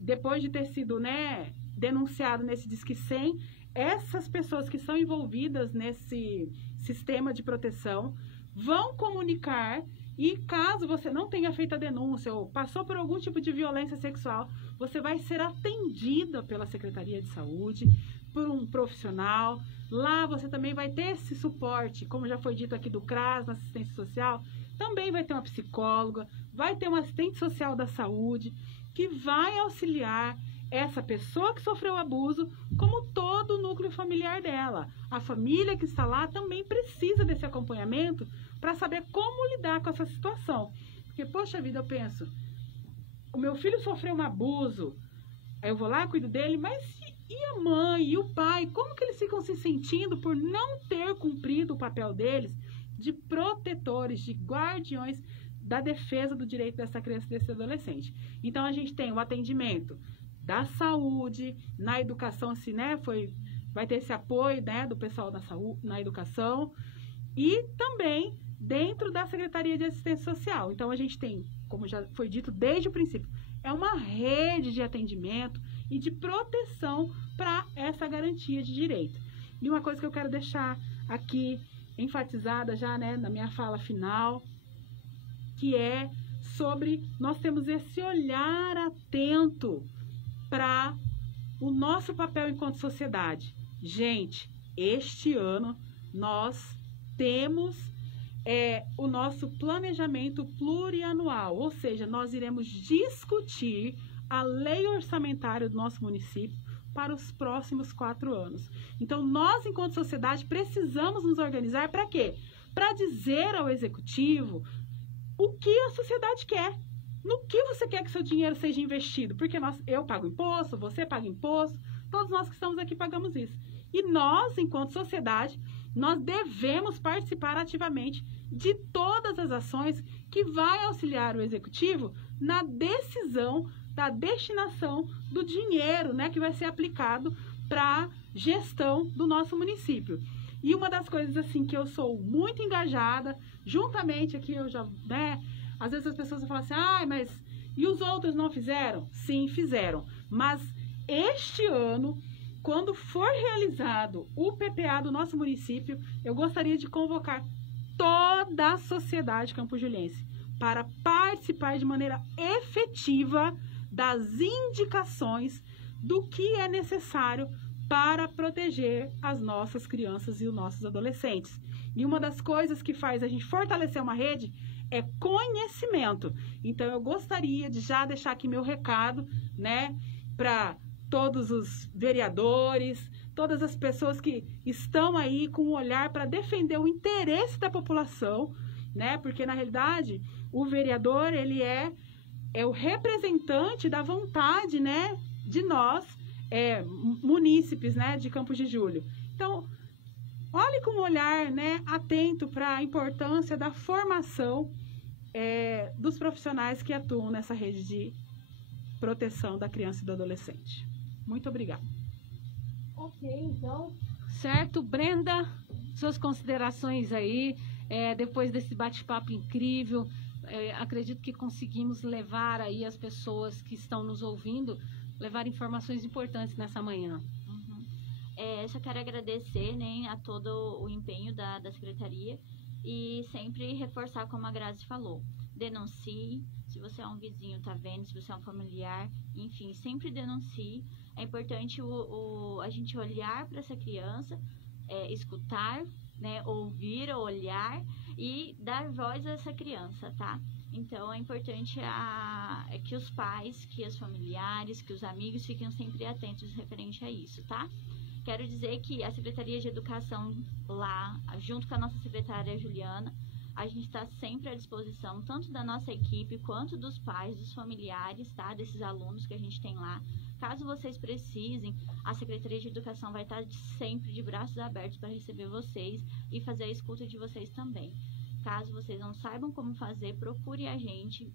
depois de ter sido, né, denunciado nesse Disque 100, essas pessoas que são envolvidas nesse sistema de proteção vão comunicar, e caso você não tenha feito a denúncia ou passou por algum tipo de violência sexual, você vai ser atendida pela Secretaria de Saúde, por um profissional. Lá você também vai ter esse suporte, como já foi dito aqui do CRAS, na assistência social, também vai ter uma psicóloga, vai ter um assistente social da saúde, que vai auxiliar essa pessoa que sofreu abuso, como todo o núcleo familiar dela. A família que está lá também precisa desse acompanhamento para saber como lidar com essa situação. Porque, poxa vida, eu penso, o meu filho sofreu um abuso, aí eu vou lá, cuido dele, mas e a mãe e o pai? Como que eles ficam se sentindo por não ter cumprido o papel deles de protetores, de guardiões da defesa do direito dessa criança e desse adolescente? Então, a gente tem o atendimento da saúde, na educação, assim, né, vai ter esse apoio, né, do pessoal da saúde, na educação, e também dentro da Secretaria de Assistência Social. Então, a gente tem, como já foi dito desde o princípio, é uma rede de atendimento e de proteção para essa garantia de direito. E uma coisa que eu quero deixar aqui enfatizada já, né, na minha fala final, que é sobre nós temos esse olhar atento para o nosso papel enquanto sociedade. Gente, este ano nós temos o nosso planejamento plurianual, ou seja, nós iremos discutir a lei orçamentária do nosso município para os próximos 4 anos. Então, nós, enquanto sociedade, precisamos nos organizar para quê? Para dizer ao executivo o que a sociedade quer. No que você quer que seu dinheiro seja investido? Porque eu pago imposto, você paga imposto, todos nós que estamos aqui pagamos isso. E nós, enquanto sociedade, nós devemos participar ativamente de todas as ações que vai auxiliar o executivo na decisão da destinação do dinheiro, né, que vai ser aplicado para a gestão do nosso município. E uma das coisas assim que eu sou muito engajada, juntamente aqui eu já, né, às vezes as pessoas falam assim, mas e os outros não fizeram? Sim, fizeram. Mas este ano, quando for realizado o PPA do nosso município, eu gostaria de convocar toda a sociedade campo-juliense para participar de maneira efetiva das indicações do que é necessário para proteger as nossas crianças e os nossos adolescentes. E uma das coisas que faz a gente fortalecer uma rede é conhecimento. Então, eu gostaria de já deixar aqui meu recado, né, para todos os vereadores, todas as pessoas que estão aí com um olhar para defender o interesse da população, né, porque, na realidade, o vereador, ele é o representante da vontade, né, de nós, munícipes, né, de Campos de Júlio. Então, olhe com um olhar, né, atento para a importância da formação dos profissionais que atuam nessa rede de proteção da criança e do adolescente. Muito obrigada. Ok, então, certo. Brenda, suas considerações aí, depois desse bate-papo incrível, acredito que conseguimos levar aí as pessoas que estão nos ouvindo, levar informações importantes nessa manhã. Só quero agradecer, né, a todo o empenho da Secretaria e sempre reforçar, como a Grazi falou, denuncie, se você é um vizinho, tá vendo, se você é um familiar, enfim, sempre denuncie. É importante a gente olhar para essa criança, escutar, né, ouvir, olhar e dar voz a essa criança, tá? Então, é importante que os pais, que os familiares, que os amigos fiquem sempre atentos referente a isso, tá? Quero dizer que a Secretaria de Educação lá, junto com a nossa secretária Juliana, a gente está sempre à disposição, tanto da nossa equipe, quanto dos pais, dos familiares, tá? Desses alunos que a gente tem lá. Caso vocês precisem, a Secretaria de Educação vai estar sempre de braços abertos para receber vocês e fazer a escuta de vocês também. Caso vocês não saibam como fazer, procure a gente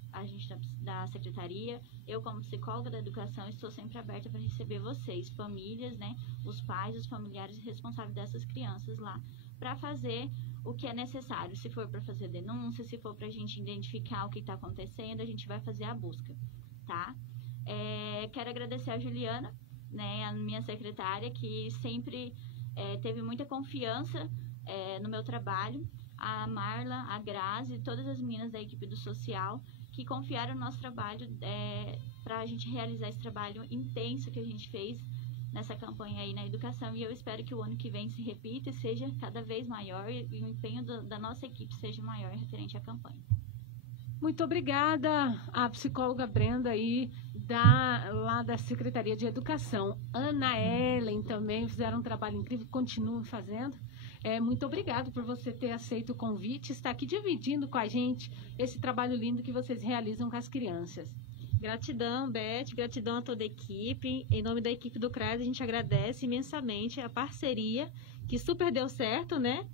da Secretaria. Eu, como psicóloga da educação, estou sempre aberta para receber vocês, famílias, né, os pais, os familiares responsáveis dessas crianças lá, para fazer o que é necessário. Se for para fazer denúncia, se for para a gente identificar o que está acontecendo, a gente vai fazer a busca, tá? Quero agradecer a Juliana, né, a minha secretária, que sempre teve muita confiança no meu trabalho. A Marla, a Grazi e todas as meninas da equipe do social que confiaram no nosso trabalho para a gente realizar esse trabalho intenso que a gente fez nessa campanha aí na educação. E eu espero que o ano que vem se repita e seja cada vez maior e o empenho da nossa equipe seja maior referente à campanha. Muito obrigada à psicóloga Brenda aí, lá da Secretaria de Educação. Ana Ellen também fizeram um trabalho incrível, continuam fazendo. Muito obrigado por você ter aceito o convite e estar aqui dividindo com a gente esse trabalho lindo que vocês realizam com as crianças. Gratidão, Beth, gratidão a toda a equipe. Em nome da equipe do CRAS, a gente agradece imensamente a parceria, que super deu certo, né?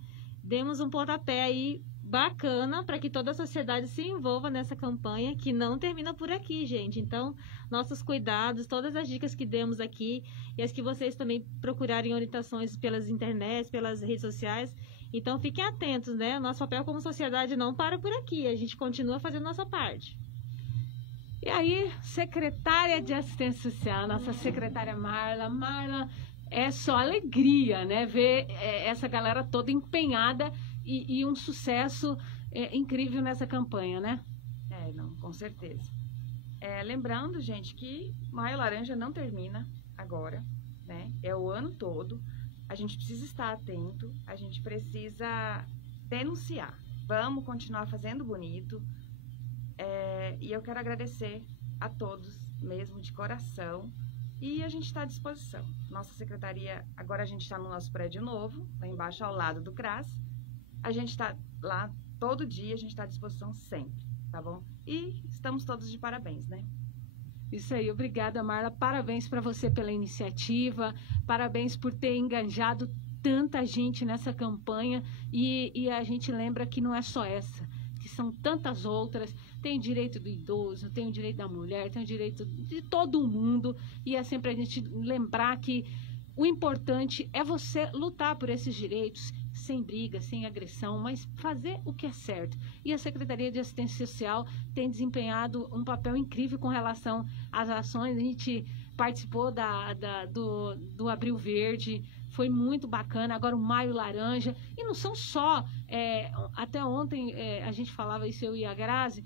Demos um pontapé aí bacana para que toda a sociedade se envolva nessa campanha, que não termina por aqui, gente. Então, nossos cuidados, todas as dicas que demos aqui e as que vocês também procurarem orientações pelas internet, pelas redes sociais. Então, fiquem atentos, né? O nosso papel como sociedade não para por aqui, a gente continua fazendo nossa parte. E aí, secretária de Assistência Social, nossa secretária Marla. Marla, é só alegria, né? Ver essa galera toda empenhada e um sucesso incrível nessa campanha, né? Não, com certeza. Lembrando, gente, que Maio Laranja não termina agora, né? É o ano todo. A gente precisa estar atento, a gente precisa denunciar. Vamos continuar fazendo bonito. E eu quero agradecer a todos, mesmo de coração, e a gente está à disposição. Nossa secretaria, agora a gente está no nosso prédio novo, lá embaixo ao lado do CRAS. A gente está lá todo dia, a gente está à disposição sempre, tá bom? E estamos todos de parabéns, né? Isso aí, obrigada, Marla. Parabéns para você pela iniciativa, parabéns por ter engajado tanta gente nessa campanha, e a gente lembra que não é só essa, que são tantas outras. Tem o direito do idoso, tem o direito da mulher, tem o direito de todo mundo, e é sempre a gente lembrar que o importante é você lutar por esses direitos, sem briga, sem agressão, mas fazer o que é certo. E a Secretaria de Assistência Social tem desempenhado um papel incrível com relação às ações. A gente participou do Abril Verde, foi muito bacana. Agora o Maio Laranja, e não são só, até ontem a gente falava isso, eu e a Grazi,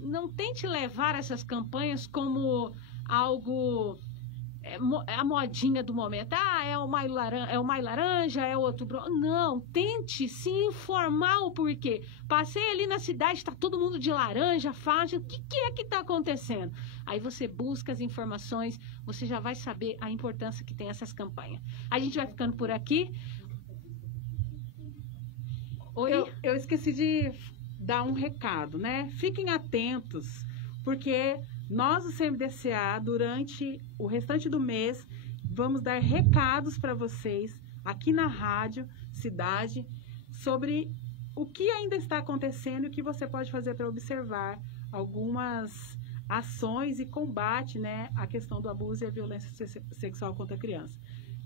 não tente levar essas campanhas como algo... a modinha do momento. É o Maio Laranja, é o Outubro. Não, tente se informar o porquê. Passei ali na cidade, está todo mundo de laranja, faixa. O que é que está acontecendo? Aí você busca as informações, você já vai saber a importância que tem essas campanhas. A gente vai ficando por aqui. Oi? Eu esqueci de dar um recado, né? Fiquem atentos, porque nós, do CMDCA, durante o restante do mês, vamos dar recados para vocês aqui na Rádio Cidade sobre o que ainda está acontecendo e o que você pode fazer para observar algumas ações e combate, né, à questão do abuso e a violência sexual contra a criança.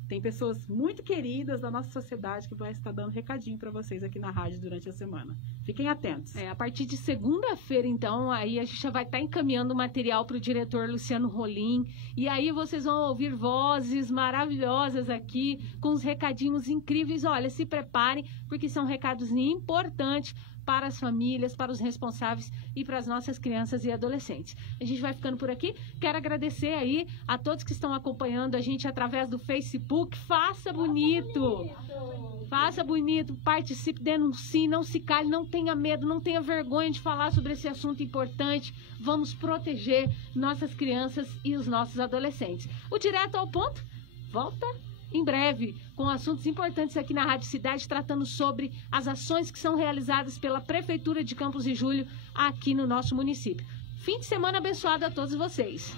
Tem pessoas muito queridas da nossa sociedade que vão estar dando recadinho para vocês aqui na rádio durante a semana. Fiquem atentos. A partir de segunda-feira, então, aí a gente já vai estar encaminhando material para o diretor Luciano Rolim. E aí vocês vão ouvir vozes maravilhosas aqui, com os recadinhos incríveis. Olha, se preparem, porque são recados importantes para as famílias, para os responsáveis e para as nossas crianças e adolescentes. A gente vai ficando por aqui. Quero agradecer aí a todos que estão acompanhando a gente através do Facebook. Faça bonito! Faça bonito, participe, denuncie, não se cale, não tenha medo, não tenha vergonha de falar sobre esse assunto importante. Vamos proteger nossas crianças e os nossos adolescentes. O Direto ao Ponto volta em breve, com assuntos importantes aqui na Rádio Cidade, tratando sobre as ações que são realizadas pela Prefeitura de Campos de Júlio aqui no nosso município. Fim de semana abençoado a todos vocês.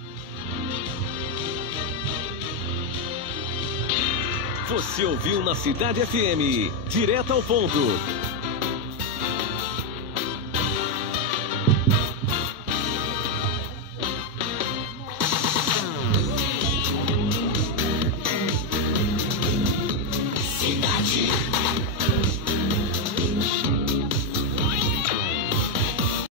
Você ouviu na Cidade FM, Direto ao Ponto. Cidade.